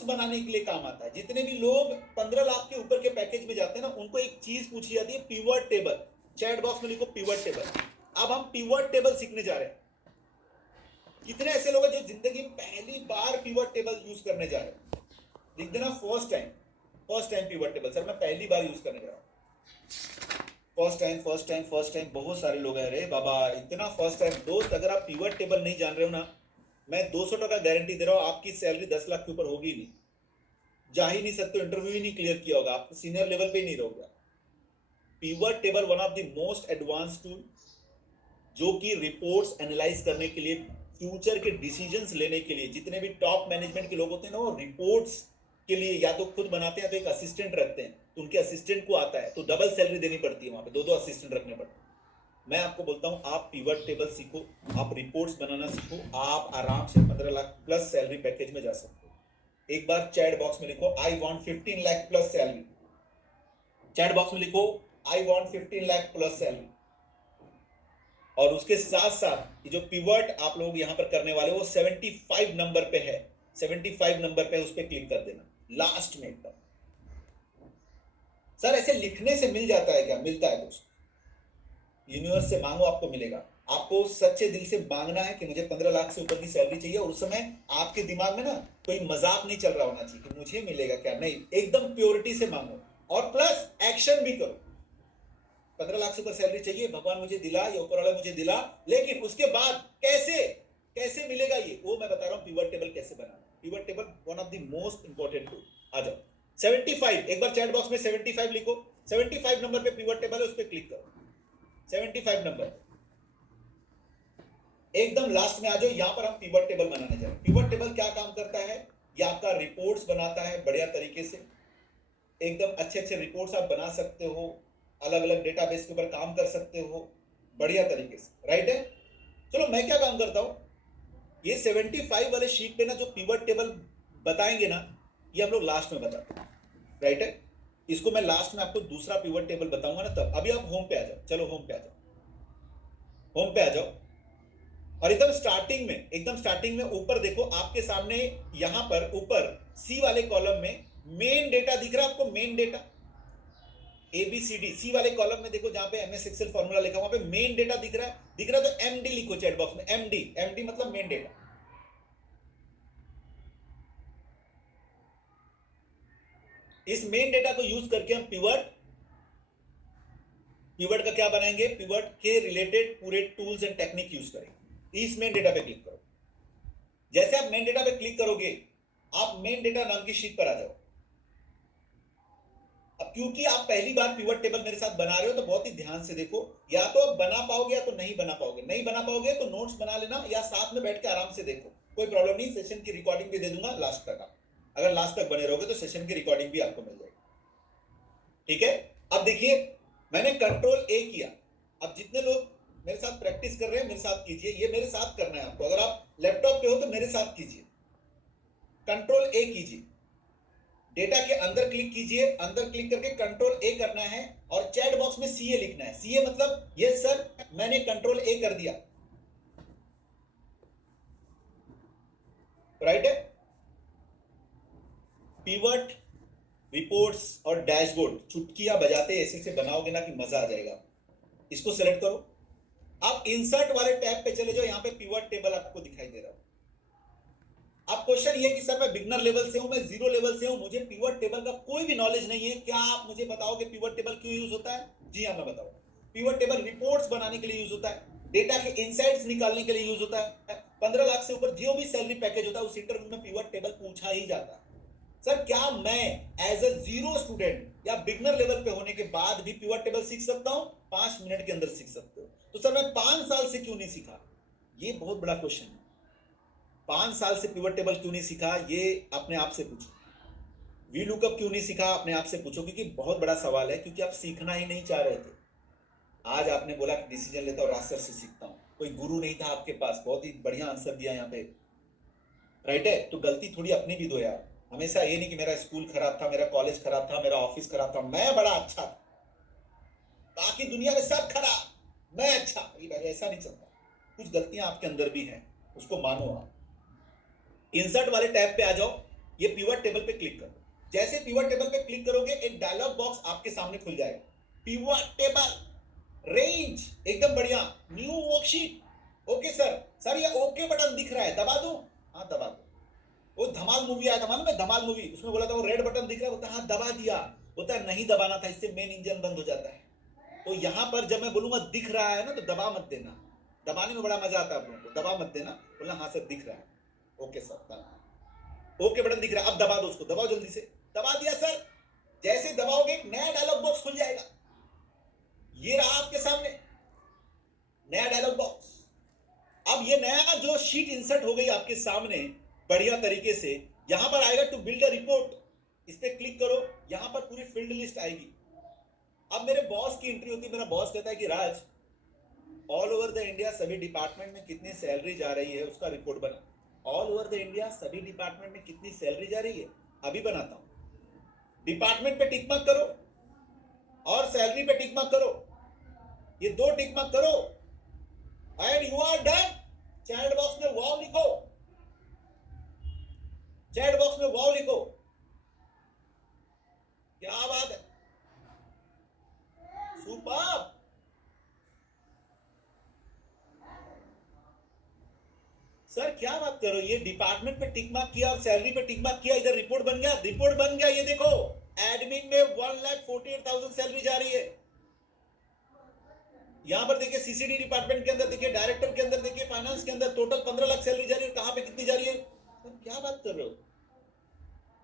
Reports बनाने के लिए काम आता है। जितने भी लोग 15 लाख के ऊपर के पैकेज में जाते हैं ना, उनको एक चीज पूछी जाती है, पिवट टेबल। चैट बॉक्स में लिखो पिवट टेबल। अब हम पिवट टेबल सीखने जा रहे हैं। कितने ऐसे लोग हैं जो जिंदगी में पहली बार पिवट टेबल यूज करने जा रहे हैं? लिख देना first time. First time pivot table, sir मैं पहली बार यूज करने जा रहा हूं। First time first time first time, बहुत सारे लोग हैं। अरे बाबा इतना फर्स्ट टाइम। दोस्त अगर आप पिवट टेबल नहीं जान रहे हो ना, मैं 200% गारंटी दे रहा हूं आपकी सैलरी 10 लाख के ऊपर होगी नहीं। जा ही नहीं सकते, इंटरव्यू ही नहीं क्लियर किया होगा, आप सीनियर लेवल पे ही नहीं रहोगे। Pivot table one of the most advance tool, जो कि रिपोर्ट्स एनालाइज करने के लिए, फ्यूचर के डिसीजंस लेने के लिए, जितने भी टॉप मैनेजमेंट के लोग होते हैं ना, वो रिपोर्ट्स के लिए या तो खुद बनाते हैं तो एक असिस्टेंट रखते हैं, तो उनके असिस्टेंट को आता है तो डबल सैलरी देनी पड़ती है, वहां पे दो दो असिस्टेंट रखने पड़ते हैं। मैं आपको बोलता हूं आप पिवट टेबल सीखो, आप रिपोर्ट्स बनाना सीखो, आप आराम से 15 लाख प्लस सैलरी पैकेज में जा सकते हो। एक बार चैट बॉक्स में लिखो I want 15 lakh plus salary. Chat box में लिखो I want 15 lakh plus salary. और उसके साथ साथ जो पिवट आप लोग यहां पर करने वाले वो 75 नंबर पे है। 75 नंबर पे उस पर क्लिक कर देना लास्ट में एकदम। सर ऐसे लिखने से मिल जाता है क्या? मिलता है दोस्त। यूनिवर्स से मांगो आपको मिलेगा। आपको सच्चे दिल से मांगना है कि मुझे 15 लाख से ऊपर की सैलरी चाहिए, और उस समय आपके दिमाग में ना कोई मजाक नहीं चल रहा होना चाहिए कि मुझे मिलेगा क्या, नहीं, एकदम प्योरिटी से मांगो और प्लस एक्शन भी करो। 15 लाख से ऊपर सैलरी चाहिए, भगवान मुझे दिला या ऊपर वाला मुझे दिला, लेकिन उसके बाद कैसे कैसे मिलेगा ये, वो मैं बता रहा हूं। पिवट टेबल कैसे बनाना। Pivot table one of the most important tool. आ जाओ 75, एक बार चैट बॉक्स में 75 लिखो। 75 नंबर पे पिवट टेबल है, उस पर क्लिक करो। 75 नंबर एकदम लास्ट में आ जाओ। यहां पर हम पिवट टेबल बनाने जा रहे हैं। पिवट टेबल क्या काम करता है? ये आपका रिपोर्ट्स बनाता है बढ़िया तरीके से। एकदम अच्छे अच्छे रिपोर्ट्स आप बना सकते हो, अलग अलग डेटाबेस के ऊपर काम कर सकते हो बढ़िया तरीके से, राइट है। चलो मैं क्या काम करता हूं, ये 75 वाले शीट पे ना जो पिवट टेबल बताएंगे ना, ये हम लोग लास्ट में बताते हैं, राइट है। इसको मैं लास्ट में आपको दूसरा पिवट टेबल बताऊंगा ना तब। अभी आप होम पे आ जाओ, चलो होम पे आ जाओ, होम पे आ जाओ। और एकदम स्टार्टिंग में ऊपर देखो आपके सामने, यहां पर ऊपर सी वाले कॉलम में मेन डेटा दिख रहा है आपको। मेन डेटा ABCD, सी वाले कॉलम में देखो, जहां पे MS एक्सेल फॉर्मूला लिखा, वहां पे मेन डेटा दिख रहा है। दिख रहा है तो MD लिखो चैट बॉक्स में। MD मतलब मेन डेटा। इस मेन डेटा को यूज करके हम पिवट का क्या बनाएंगे, पिवट के रिलेटेड पूरे टूल्स एंड टेक्निक यूज करेंगे। इस मेन डेटा पे क्लिक करो। जैसे आप मेन डेटा पे क्लिक करोगे, आप मेन डेटा नाम की शीट पर आ जाओ। अब क्योंकि आप पहली बार पिवट टेबल मेरे साथ बना रहे हो, तो बहुत ही ध्यान से देखो। या तो आप बना पाओगे या तो नहीं बना पाओगे। नहीं बना पाओगे तो नोट्स बना लेना, या साथ में बैठ के आराम से देखो, कोई प्रॉब्लम नहीं। सेशन की रिकॉर्डिंग भी दे दूंगा लास्ट तक। आप अगर लास्ट तक बने रहोगे तो सेशन की रिकॉर्डिंग भी आपको मिल जाएगी, ठीक है। अब देखिए मैंने कंट्रोल A किया। अब जितने लोग मेरे साथ प्रैक्टिस कर रहे हैं, मेरे साथ कीजिए। ये मेरे साथ करना है आपको। अगर आप लैपटॉप पे हो तो मेरे साथ कीजिए। कंट्रोल A कीजिए, डेटा के अंदर क्लिक कीजिए। अंदर क्लिक करके कंट्रोल A करना है और चैट बॉक्स में CA लिखना है। CA मतलब यस सर, मैंने कंट्रोल A कर दिया, राइट है। पिवट रिपोर्ट्स और डैशबोर्ड चुटकियां बजाते ऐसे से बनाओगे ना कि मजा आ जाएगा। इसको सेलेक्ट करो। आप इंसर्ट वाले टैब पे चले जाओ। यहां पे पिवट टेबल आपको दिखाई दे रहा है। अब क्वेश्चन ये कि सर मैं बिगनर लेवल से हूं, मैं जीरो लेवल से हूं, मुझे पिवट टेबल का कोई भी नॉलेज नहीं है, क्या आप मुझे बताओगे पिवट टेबल क्यों यूज होता है? जी हाँ मैं बताऊंगा। पिवट टेबल रिपोर्ट्स बनाने के लिए यूज होता है, डेटा के इनसाइट्स निकालने के लिए यूज होता है। 15 लाख से ऊपर जो भी सैलरी पैकेज होता है उस इंटरव्यू में पिवट टेबल पूछा ही जाता है। सर क्या मैं एज ए जीरो स्टूडेंट या बिगनर लेवल पे होने के बाद भी पिवट टेबल सीख सकता हूं? 5 मिनट के अंदर सीख सकते हो। तो सर मैं 5 साल से क्यों नहीं सीखा? ये बहुत बड़ा क्वेश्चन है। 5 साल से पिवट टेबल क्यों नहीं सीखा, ये अपने आप से पूछो। वी लुकअप क्यों नहीं सीखा, अपने आप से पूछो, क्योंकि बहुत बड़ा सवाल है। क्योंकि आप सीखना ही नहीं चाह रहे थे। आज आपने बोला कि डिसीजन लेता हूं, रास्टर से सीखता हूं। कोई गुरु नहीं था आपके पास। बहुत ही बढ़िया आंसर दिया यहाँ पे, राइट है। तो गलती थोड़ी अपनी भी दो यार। हमेशा ये नहीं कि मेरा स्कूल खराब था, मेरा कॉलेज खराब था, मेरा ऑफिस खराब था, मैं बड़ा अच्छा था, बाकी दुनिया में सब खराब, मैं अच्छा। भाई ऐसा नहीं चलता। कुछ गलतियां आपके अंदर भी हैं, उसको मानो आप। इंसर्ट वाले टैब पे आ जाओ। ये पिवट टेबल पे क्लिक करो। जैसे पिवट टेबल पे क्लिक करोगे एक डायलॉग बॉक्स आपके सामने खुल जाएगा, पिवट टेबल रेंज, एकदम बढ़िया, न्यू वर्कशीट। ओके सर ये ओके बटन दिख रहा है, दबा दूं? हाँ दबा दो। वो धमाल मूवी आया था मालूम है, धमाल मूवी, उसमें बोला था वो रेड बटन दिख रहा है, बोलता हाँ दबा दिया, बोलता है नहीं दबाना था, इससे मेन इंजन बंद हो जाता है। तो यहां पर जब मैं बोलूंगा दिख रहा है ना, तो दबा मत देना, दबाने में बड़ा मजा आता है आप लोगों को, दबा मत देना, बोलना हाँ सर दिख रहा है। ओके सर, ओके बटन दिख रहा है, अब दबा दो उसको, दबाओ जल्दी से, दबा दिया सर। जैसे दबाओगे एक नया डायलॉग बॉक्स खुल जाएगा, ये रहा आपके सामने नया डायलॉग बॉक्स। अब ये नया जो शीट इंसर्ट हो गई आपके सामने बढ़िया तरीके से, यहां पर आएगा टू बिल्ड अ रिपोर्ट, इस पे क्लिक करो, यहां पर पूरी फील्ड लिस्ट आएगी। अब मेरे बॉस की एंट्री होती है, मेरा बॉस कहता है कि राज ऑल ओवर द इंडिया सभी डिपार्टमेंट में कितनी सैलरी जा रही है उसका रिपोर्ट बना। ऑल ओवर द इंडिया सभी डिपार्टमेंट में कितनी सैलरी जा रही है, अभी बनाता हूं। डिपार्टमेंट पे टिक मार्क करो और सैलरी पे टिक मार्क करो, ये दो टिक मार्क करो and you are done. Chat box में वाव लिखो, चैट बॉक्स में वाव लिखो, क्या बात है, सुपर। सर क्या बात करो, ये डिपार्टमेंट पे टिक मार्क किया और सैलरी पे टिक मार्क किया, इधर रिपोर्ट बन गया, रिपोर्ट बन गया। ये देखो एडमिन में 1,48,000 सैलरी जा रही है। यहां पर देखिए सीसीडी डिपार्टमेंट के अंदर देखिए, डायरेक्टर के अंदर देखिए, फाइनेंस के अंदर टोटल 15 लाख सैलरी जा रही है। कहां पे कितनी जा रही है? सर क्या बात कर रहे हो,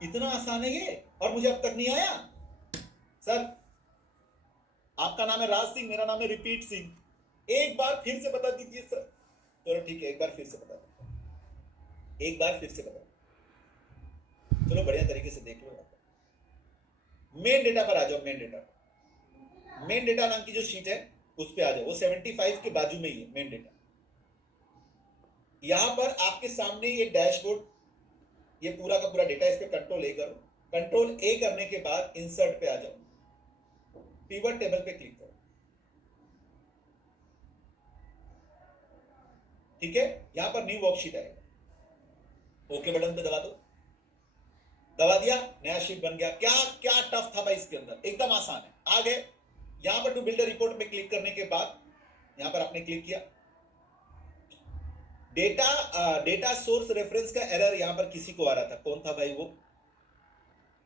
इतना आसान है ये, और मुझे अब तक नहीं आया। सर आपका नाम है राज सिंह, मेरा नाम है रिपीट सिंह, एक बार फिर से बता दीजिए सर। चलो ठीक है, एक बार फिर से बता दीजिए, एक बार फिर से बता, चलो बढ़िया तरीके से देख लो। मेन डेटा पर आ जाओ, मेन डेटा, मेन डेटा नाम की जो शीट है उस पे आ जाओ, वो 75 के बाजू में ही है मेन डेटा। यहां पर आपके सामने ये डैशबोर्ड, ये पूरा का पूरा डेटा, इस पे कंट्रोल ए करो, कंट्रोल ए करने के बाद इंसर्ट पे आ जाओ, पिवट टेबल पे क्लिक करो, ठीक है। यहां पर न्यू वर्कशीट आएगा, ओके बटन पे दबा दो, दबा दिया, नया शीट बन गया। क्या क्या टफ था भाई इसके अंदर, एकदम आसान है। आ गए यहां पर टू बिल्ड रिपोर्ट में क्लिक करने के बाद यहां पर आपने क्लिक किया, डेटा सोर्स रेफरेंस का एरर यहां पर किसी को आ रहा था, कौन था भाई वो?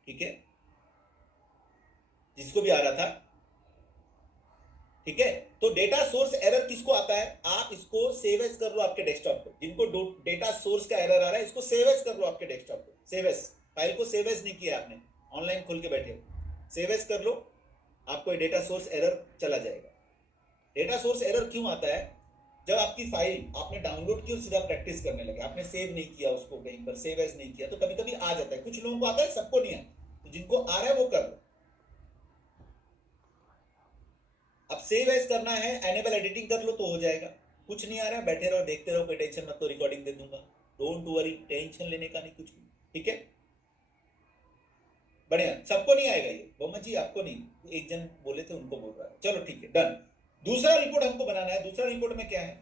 ठीक है, जिसको भी आ रहा था, ठीक है। तो डेटा सोर्स एरर किसको आता है, आप इसको सेव एज कर लो आपके डेस्कटॉप पे, जिनको डेटा सोर्स का एरर आ रहा है इसको सेव एज कर लो आपके डेस्कटॉप पे, सेव एज, फाइल को सेव एज नहीं किया आपने, ऑनलाइन खोल के बैठे हो, सेव एज कर लो, आपको डेटा सोर्स एरर चला जाएगा। डेटा सोर्स एरर क्यों आता है? जब आपकी फाइल आपने डाउनलोड की और सीधा प्रैक्टिस करने लगे, आपने सेव नहीं किया उसको कहीं पर, सेव एज नहीं किया, तो कभी कभी आ जाता है, कुछ लोगों को आता है, सबको नहीं आता, तो जिनको आ रहा है वो कर लो। अब सेव एज करना है, एनेबल एडिटिंग कर लो तो हो जाएगा। कुछ नहीं आ रहा है, बैठे रहो, देखते रहो, कोई टेंशन मत, तो रिकॉर्डिंग दे दूंगा, डोंट वरी, टेंशन लेने का नहीं कुछ भी, ठीक है। बढ़िया, सबको नहीं आएगा ये, मोहम्मद जी आपको नहीं, एक जन बोले थे उनको बोल रहा है, चलो ठीक है, डन। दूसरा रिपोर्ट हमको बनाना है, दूसरा रिपोर्ट में क्या है?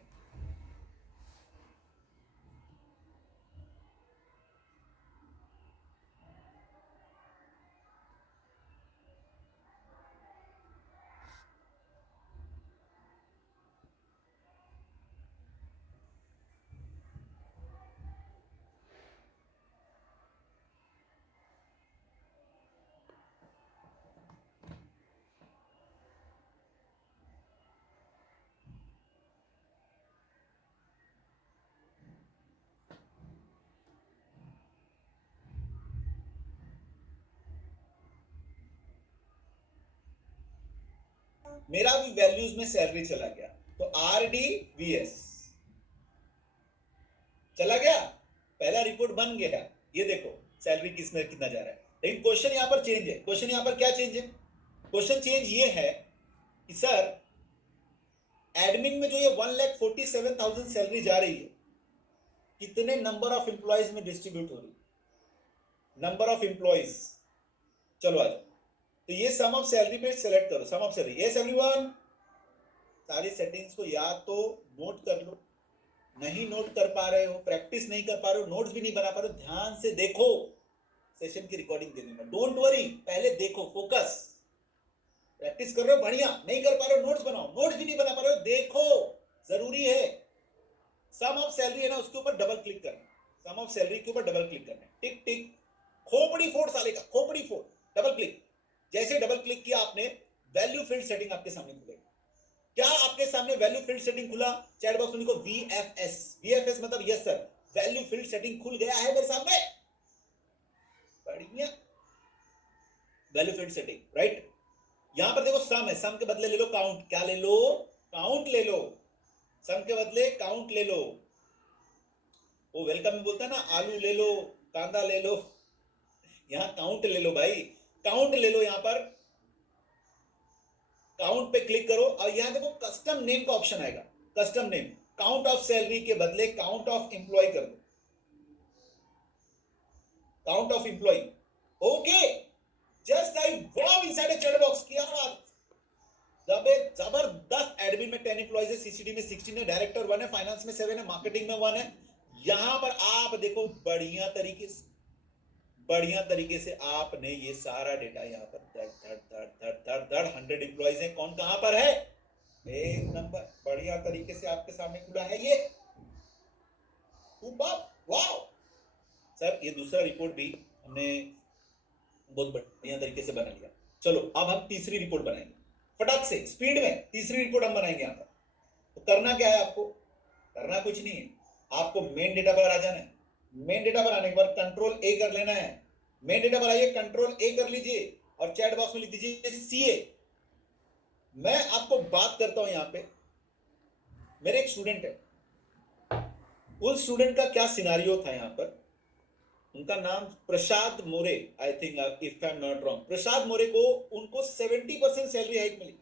मेरा भी वैल्यूज में सैलरी चला गया, तो RDVS चला गया, पहला रिपोर्ट बन गया। ये देखो सैलरी किसमें कितना जा रहा है, लेकिन क्वेश्चन यहां पर चेंज है। क्वेश्चन यहां पर क्या चेंज है? क्वेश्चन चेंज ये है कि सर एडमिन में जो ये 1,47,000 सैलरी जा रही है, कितने नंबर ऑफ एम्प्लॉयज में डिस्ट्रीब्यूट हो रही है? नंबर ऑफ एम्प्लॉयज, चलो आ जाओ, तो ये सम ऑफ सैलरी पे सेलेक्ट करो, सम ऑफ सैलरी, यस एवरीवन। सारी सेटिंग्स को या तो नोट कर लो, नहीं नोट कर पा रहे हो, प्रैक्टिस नहीं कर पा रहे हो, नोट्स भी नहीं बना पा रहे हो, ध्यान से देखो, सेशन की रिकॉर्डिंग दे दूंगा, डोंट वरी, पहले देखो, फोकस, प्रैक्टिस कर रहे हो बढ़िया, नहीं कर पा रहे हो नोट्स बनाओ, नोट्स भी नहीं बना पा रहे हो देखो, जरूरी है। सम ऑफ सैलरी है ना, उसके ऊपर डबल क्लिक करना, सम ऑफ सैलरी के ऊपर डबल क्लिक करना, टिक टिक, खोपड़ी फोड़ साले का, खोपड़ी फोड़, डबल क्लिक। जैसे डबल क्लिक किया आपने, वैल्यू फील्ड सेटिंग आपके सामने खुलेगा। क्या आपके सामने वैल्यू फील्ड सेटिंग खुला? चैट बॉक्स में लिखो VFS, VFS मतलब yes sir, value field setting खुल गया है मेरे सामने, बढ़िया, वैल्यू फील्ड सेटिंग, राइट। यहां पर देखो सम है, सम के बदले ले लो काउंट, क्या ले लो? काउंट ले लो, सम के बदले काउंट ले लो। वो वेलकम में बोलता है ना, आलू ले लो, कांदा ले लो, यहां काउंट ले लो भाई, काउंट ले लो। यहां पर काउंट पे क्लिक करो और यहां देखो कस्टम नेम का ऑप्शन आएगा, custom name, count of salary के बदले काउंट ऑफ एम्प्लॉय कर दो, count of employee, okay, just like wow, inside a chat box, क्या बात, जबरदस्त। एडमिन में 10 एम्प्लॉइज है, सीसीडी में 16 है, डायरेक्टर 1 है, फाइनेंस में 7 है, मार्केटिंग में 1 है। यहां पर आप देखो बढ़िया तरीके से आपने ये सारा डेटा यहाँ पर धड़ 100 एम्प्लॉइज है, कौन कहां पर है, एक नंबर, बढ़िया तरीके से आपके सामने खुला है ये, वाओ। सर ये दूसरा रिपोर्ट भी हमने बहुत बढ़िया तरीके से बना लिया। चलो अब हम तीसरी रिपोर्ट बनाएंगे, फटाक से स्पीड में तीसरी रिपोर्ट हम बनाएंगे यहाँ पर। तो करना क्या है आपको, करना कुछ नहीं है, आपको मेन डेटा पर आ जाना है। मेन डेटा पर आने के बाद कंट्रोल ए कर लेना है, मेन डेटा पर आइए, कंट्रोल ए कर लीजिए और चैट बॉक्स में लिख दीजिए CA। मैं आपको बात करता हूं, यहां पे मेरे एक स्टूडेंट है, उस स्टूडेंट का क्या सिनारियो था यहां पर, उनका नाम Prasad More, I think if I am not wrong, Prasad More को, उनको 70% सैलरी हाइक मिली।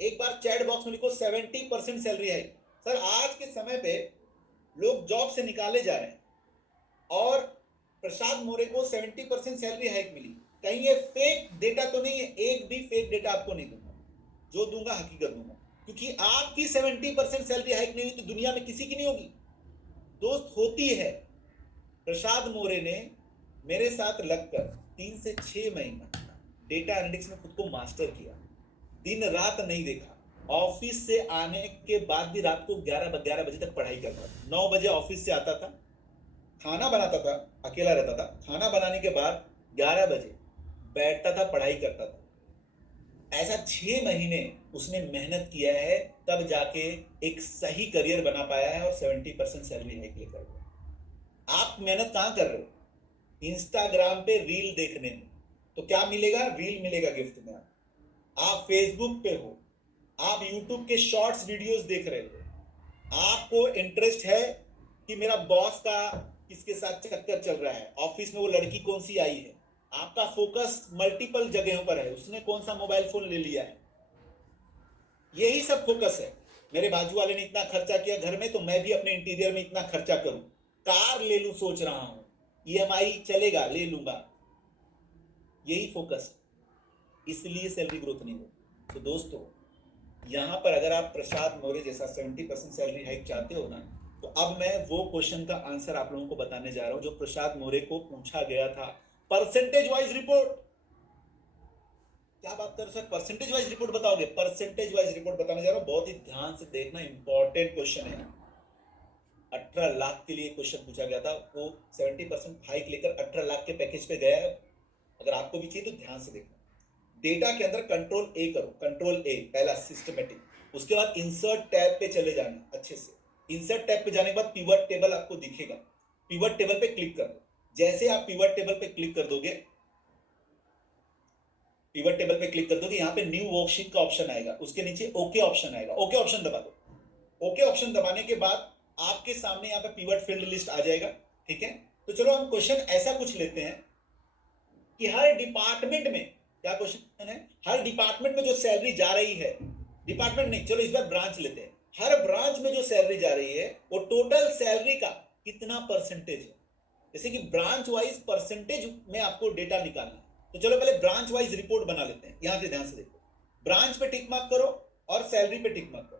एक बार चैट बॉक्स में लिखो 70% सैलरी हाइक। सर आज के समय पे लोग जॉब से निकाले जा रहे हैं और प्रसाद मोरे को 70% सैलरी हाइक मिली, कहीं ये फेक डेटा तो नहीं है? एक भी फेक डेटा आपको नहीं दूंगा, जो दूंगा हकीकत दूंगा, क्योंकि आपकी 70% सैलरी हाइक नहीं हुई तो दुनिया में किसी की नहीं होगी दोस्त, होती है। प्रसाद मोरे ने मेरे साथ लगकर 3 से 6 महीना डेटा एनालिटिक्स में खुद को मास्टर किया, दिन रात नहीं देखा, ऑफिस से आने के बाद भी रात को 11 बजे तक पढ़ाई करता था। 9 बजे ऑफिस से आता था, खाना बनाता था, अकेला रहता था, खाना बनाने के बाद 11 बजे बैठता था, पढ़ाई करता था। ऐसा 6 महीने उसने मेहनत किया है, तब जाके एक सही करियर बना पाया है और 70% सैलरी हाइक लेकर गया। आप मेहनत कहां कर रहे हो? इंस्टाग्राम पे रील देखने में, तो क्या मिलेगा? रील मिलेगा गिफ्ट में। आप फेसबुक पे हो, आप यूट्यूब के शॉर्ट्स वीडियोस देख रहे हो, आपको इंटरेस्ट है कि मेरा बॉस का किसके साथ चक्कर चल रहा है, ऑफिस में वो लड़की कौन सी आई है, आपका फोकस मल्टीपल जगहों पर है, उसने कौन सा मोबाइल फोन ले लिया है, यही सब फोकस है। मेरे बाजू वाले ने इतना खर्चा किया घर में, तो मैं भी अपने इंटीरियर में इतना खर्चा करूं, कार ले लूं सोच रहा हूं, EMI चलेगा ले लूंगा, यही फोकस है, इसलिए सैलरी ग्रोथ नहीं हो। तो दोस्तों यहां पर अगर आप प्रसाद मोरे जैसा 70% सैलरी हाइक चाहते हो ना, तो अब मैं वो क्वेश्चन का आंसर आप लोगों को बताने जा रहा हूं जो प्रसाद मोरे को पूछा गया था, परसेंटेज वाइज रिपोर्ट। क्या बात कर सर, परसेंटेज वाइज रिपोर्ट बताओगे? परसेंटेज वाइज रिपोर्ट बताने जा रहा हूं, बहुत ही ध्यान से देखना, इंपॉर्टेंट क्वेश्चन है। 18 लाख के लिए क्वेश्चन पूछा गया था, वो 70% हाइक लेकर 18 लाख के पैकेज पे गया है। अगर आपको भी चाहिए तो ध्यान से देखना। डेटा के अंदर कंट्रोल ए करो, कंट्रोल ए, पहला सिस्टमेटिक, उसके बाद इंसर्ट टैब पे चले जाना अच्छे से। इंसर्ट टैब पे जाने के बाद पिवट टेबल आपको दिखेगा, पिवट टेबल पे क्लिक कर दो। जैसे आप पिवट टेबल पे क्लिक कर दोगे, पिवट टेबल पे क्लिक कर दोगे, यहाँ पे न्यू वर्कशीट का ऑप्शन आएगा, उसके नीचे ओके ऑप्शन आएगा, ओके ऑप्शन दबा दो। ओके ऑप्शन दबाने के बाद आपके सामने यहाँ पे पिवट फील्ड लिस्ट आ जाएगा, ठीक है। तो चलो हम क्वेश्चन ऐसा कुछ लेते हैं कि हर डिपार्टमेंट में, क्या क्वेश्चन है, हर डिपार्टमेंट में जो सैलरी जा रही है, डिपार्टमेंट नहीं, चलो इस बार ब्रांच लेते हैं, हर ब्रांच में जो सैलरी जा रही है वो टोटल सैलरी का कितना परसेंटेज है। जैसे कि ब्रांच वाइज परसेंटेज में आपको डेटा निकालना है, तो चलो पहले ब्रांच वाइज रिपोर्ट बना लेते हैं। यहां से ध्यान से देखो, ब्रांच पे टिक मार्क करो और सैलरी पे टिक मार्क करो।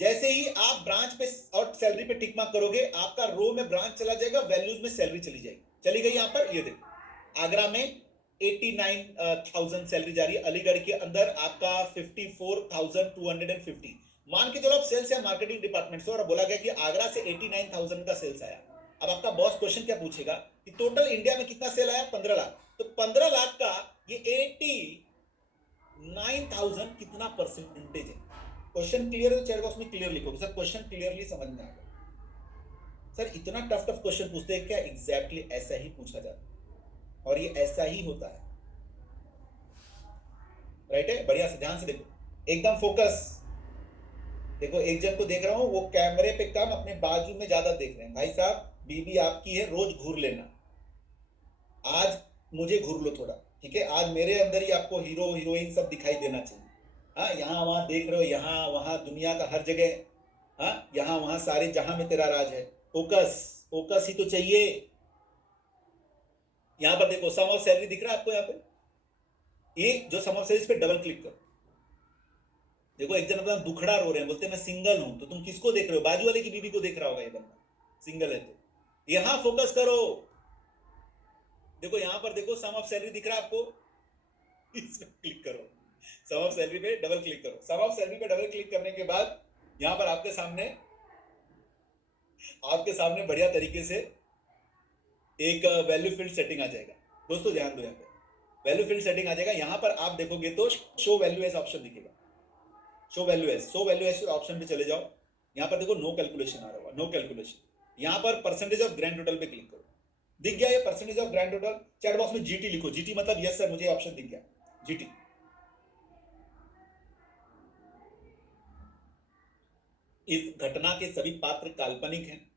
जैसे ही आप ब्रांच पे और सैलरी पे टिक मार्क करोगे, आपका रो में ब्रांच चला जाएगा, वैल्यूज में सैलरी चली जाएगी, चली गई यहां पर, ये देखो आगरा में 89,000 सैलरी जा रही है, अलीगढ़ के अंदर आपका 54,250। मान के चलो आप सेल्स या मार्केटिंग डिपार्टमेंट से, और बोला गया कि आगरा से 89,000 का सेल्स आया। अब आपका बॉस क्वेश्चन क्या पूछेगा कि टोटल इंडिया में कितना सेल आया, 15 लाख। तो 15 लाख का ये 89,000 कितना परसेंटेज है? क्वेश्चन क्लियर है तो चैट बॉक्स में क्लियर लिखोगे सर, क्वेश्चन क्लियरली समझ में आ गया। सर इतना टफ टफ क्वेश्चन पूछते हैं क्या? एग्जैक्टली ऐसा ही पूछा जाता है और ये ऐसा ही होता है। राइट है, बढ़िया से ध्यान से देखो, एकदम फोकस। देखो एक जन को देख रहा हूं, वो कैमरे पे कम अपने बाजू में ज्यादा देख रहे हैं। भाई साहब बीबी आपकी है, रोज घूर लेना, आज मुझे घूर लो थोड़ा, ठीक है? आज मेरे अंदर ही आपको हीरो हीरोइन सब दिखाई देना चाहिए। हाँ, यहाँ वहां देख रहे हो, यहाँ वहां दुनिया का हर जगह, हाँ यहाँ वहां सारे जहां में तेरा राज है। फोकस, फोकस ही तो चाहिए। यहां पर देखो सम ऑफ सैलरी दिख रहा है आपको, यहाँ पे ये जो सम ऑफ सैलरी, इस पे डबल क्लिक करो। देखो एक जन अपना दुखड़ा रो रहे हैं, बोलते हैं मैं सिंगल हूं। तो तुम किसको देख रहे हो? बाजू वाले की बीवी को देख रहा होगा ये बंदा, सिंगल है तो। यहां फोकस करो। देखो यहां पर देखो सम ऑफ सैलरी दिख रहा है आपको, इसमें क्लिक करो। सम ऑफ सैलरी पे डबल क्लिक करो। सम ऑफ सैलरी पे डबल क्लिक करने के बाद यहां पर आपके सामने बढ़िया तरीके से एक वैल्यू फील्ड सेटिंग आ जाएगा। दोस्तों ध्यान दो, यहाँ पे वैल्यू फील्ड सेटिंग आ जाएगा। यहां पर आप देखोगे तो शो वैल्यू एज ऑप्शन दिखेगा। शो वैल्यू एज ऑप्शन पे चले जाओ। यहां पर देखो नो कैलकुलेशन आ रहा होगा, नो कैलकुलेशन। यहां पर परसेंटेज ऑफ ग्रैंड टोटल पे क्लिक करो। दिख गया ये percentage of grand total? Chat box में जीटी लिखो, जीटी मतलब यस सर, मुझे ऑप्शन दिख गया, जीटी। इस घटना के सभी पात्र काल्पनिक हैं।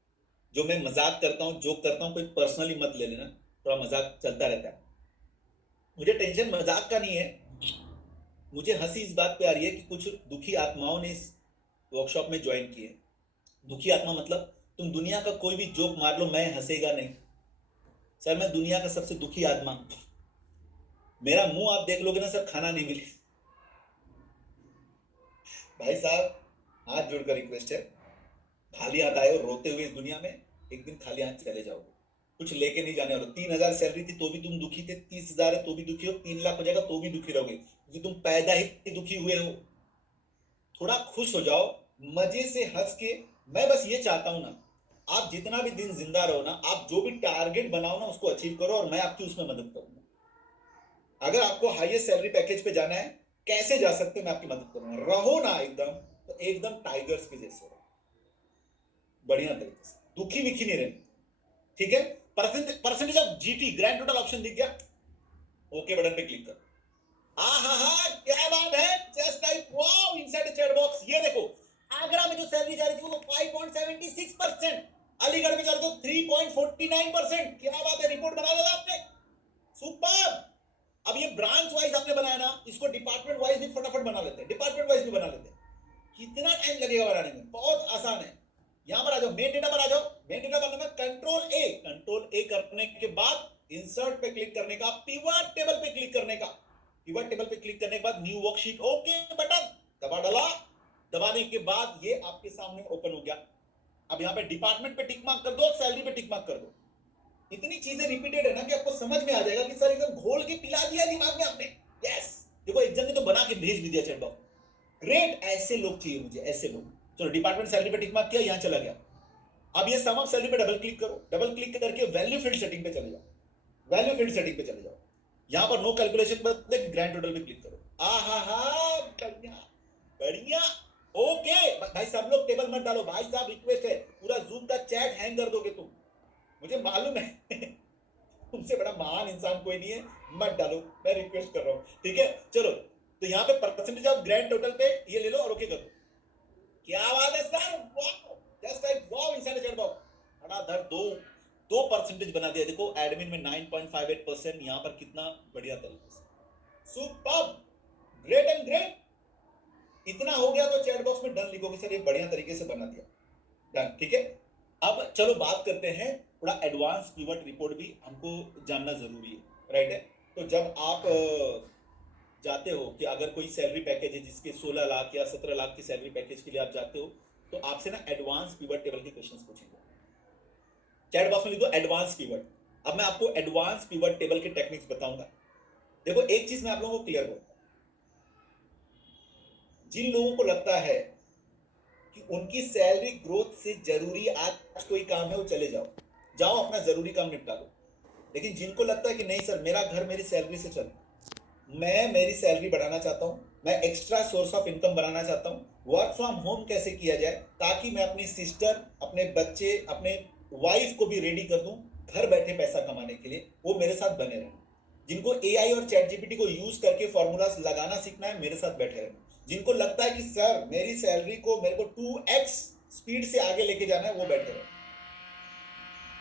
जो मैं मजाक करता हूं, जोक करता हूं, कोई पर्सनली मत ले लेना, थोड़ा मजाक चलता रहता है। मुझे टेंशन मजाक का नहीं है, मुझे हंसी इस बात पे आ रही है कि कुछ दुखी आत्माओं ने इस वर्कशॉप में ज्वाइन किए। दुखी आत्मा मतलब तुम दुनिया का कोई भी जोक मार लो, मैं हंसेगा नहीं। सर मैं दुनिया का सबसे दुखी आत्मा, मेरा मुंह आप देख लोगे ना सर, खाना नहीं मिले। भाई साहब हाथ जोड़कर रिक्वेस्ट है, खाली हाथ आए हो रोते हुए इस दुनिया में, एक दिन खाली हाथ चले जाओगे, कुछ लेके नहीं जाने वाले। 3,000 सैलरी थी तो भी तुम दुखी थे, 30,000 है तो भी दुखी हो, 3 लाख हो जाएगा तो भी दुखी रहोगे, क्योंकि तुम पैदा ही दुखी हुए हो। थोड़ा खुश हो जाओ, मजे से हंस के। मैं बस ये चाहता हूं ना, आप जितना भी दिन जिंदा रहो ना, आप जो भी टारगेट बनाओ ना उसको अचीव करो, और मैं आपकी उसमें मदद करूंगा। अगर आपको हाईएस्ट सैलरी पैकेज पे जाना है, कैसे जा सकते हैं मैं आपकी मदद करूंगा। रहो ना एकदम, तो एकदम टाइगर्स के जैसे रहो, बढ़िया तरीके से, दुखी विखी नहीं रहने, ठीक है? Percentage of GT grand total option दिख गया, ओके बटन पे क्लिक करो। हा क्या बात है, just like wow inside the chat box. ये देखो आगरा में जो सैलरी जा रही थी वो 5.76%, अलीगढ़ में जा रही थी 3.49%। क्या बात है, रिपोर्ट बना लिया आपने, सुपर। अब ये ब्रांच वाइज आपने बनाया ना, इसको डिपार्टमेंट वाइज भी फटाफट बना लेते हैं, डिपार्टमेंट वाइज भी बना लेते हैं। कितना टाइम लगेगा बनाने में? बहुत आसान है। यहां पर आ जाओ, मेन डेटा पर आ जाओ। मेन डेटा बनने में कंट्रोल ए करने के बाद इंसर्ट पे क्लिक करने का, पिवट टेबल पे क्लिक करने का। पिवट टेबल पे क्लिक करने के बाद न्यू वर्कशीट, ओके बटन दबा डाला। दबाने के बाद ये आपके सामने ओपन हो गया। अब यहाँ पे डिपार्टमेंट पे टिक मार्क कर दो, सैलरी पे टिक मार्क कर दो। इतनी चीजें रिपीटेड है ना कि आपको समझ में आ जाएगा कि सर एकदम घोल के पिला दिया दिमाग में आपने। यस, देखो एक जन ने तो बना के भेज भी दिया चैट बॉक्स। ग्रेट, ऐसे लोग चाहिए मुझे, ऐसे लोग। चलो डिपार्टमेंट सैलरी पे टिक मार्क किया, यहां चला गया। अब ये सम ऑफ सैलरी पे डबल क्लिक करो, डबल क्लिक करके वैल्यू फील्ड सेटिंग पे चले जाओ, वैल्यू फील्ड सेटिंग पे चले जाओ। यहां पर नो कैलकुलेशन बदले ग्रैंड टोटल पे क्लिक करो। बढ़िया बढ़िया, ओके। भाई सब लोग टेबल मत डालो, भाई साहब रिक्वेस्ट है, पूरा जूम का चैट हैंग कर दोगे तुम, मुझे मालूम है। तुमसे बड़ा महान इंसान कोई नहीं है, मत डालो, मैं रिक्वेस्ट कर रहा हूं, ठीक है? चलो तो यहाँ पे परसेंटेज ऑफ ग्रैंड टोटल पे ये ले लो और ओके कर दो। क्या बात है sir, wow, just like wow inside chat box. धड़ाधड़ दो परसेंटेज बना दिया। देखो एडमिन में 9.58%, यहाँ पर कितना बढ़िया तरीके से, सुपर, ग्रेट एंड ग्रेट। इतना हो गया तो चैट बॉक्स में डन लिखोगे सर, ये बढ़िया तरीके से बना दिया, डन, ठीक है? अब चलो बात करते हैं, थोड़ा एडवांस पिवट रिपोर्ट भी हमको जानना जरूरी है, राइट है? तो जब आप जाते हो कि अगर कोई सैलरी पैकेज है जिसके 16 लाख या 17 लाख की सैलरी पैकेज के लिए आप जाते हो, तो आपसे ना एडवांस पिवट टेबल के क्वेश्चंस पूछेंगे। चैट बॉक्स में लिखो एडवांस पिवट, अब मैं आपको एडवांस पिवट टेबल के टेक्निक्स बताऊंगा। देखो एक चीज मैं आप लोगों को क्लियर करूंगा, जिन लोगों को लगता है कि उनकी सैलरी ग्रोथ से जरूरी आज कोई काम है वो चले जाओ, जाओ अपना जरूरी काम निपटा लो। लेकिन जिनको लगता है कि नहीं सर मेरा घर मेरी सैलरी से चले, मैं मेरी सैलरी बढ़ाना चाहता हूं, मैं एक्स्ट्रा सोर्स ऑफ इनकम बनाना चाहता हूं, वर्क फ्रॉम होम कैसे किया जाए ताकि मैं अपनी सिस्टर, अपने बच्चे, अपने वाइफ को भी रेडी कर दूं घर बैठे पैसा कमाने के लिए, वो मेरे साथ बने रहें। जिनको एआई और चैट जीपीटी को यूज करके फॉर्मूलाज लगाना सीखना है मेरे साथ बैठे रहें। जिनको लगता है कि सर मेरी सैलरी को मेरे को 2x स्पीड से आगे लेके जाना है वो बैठे रहें।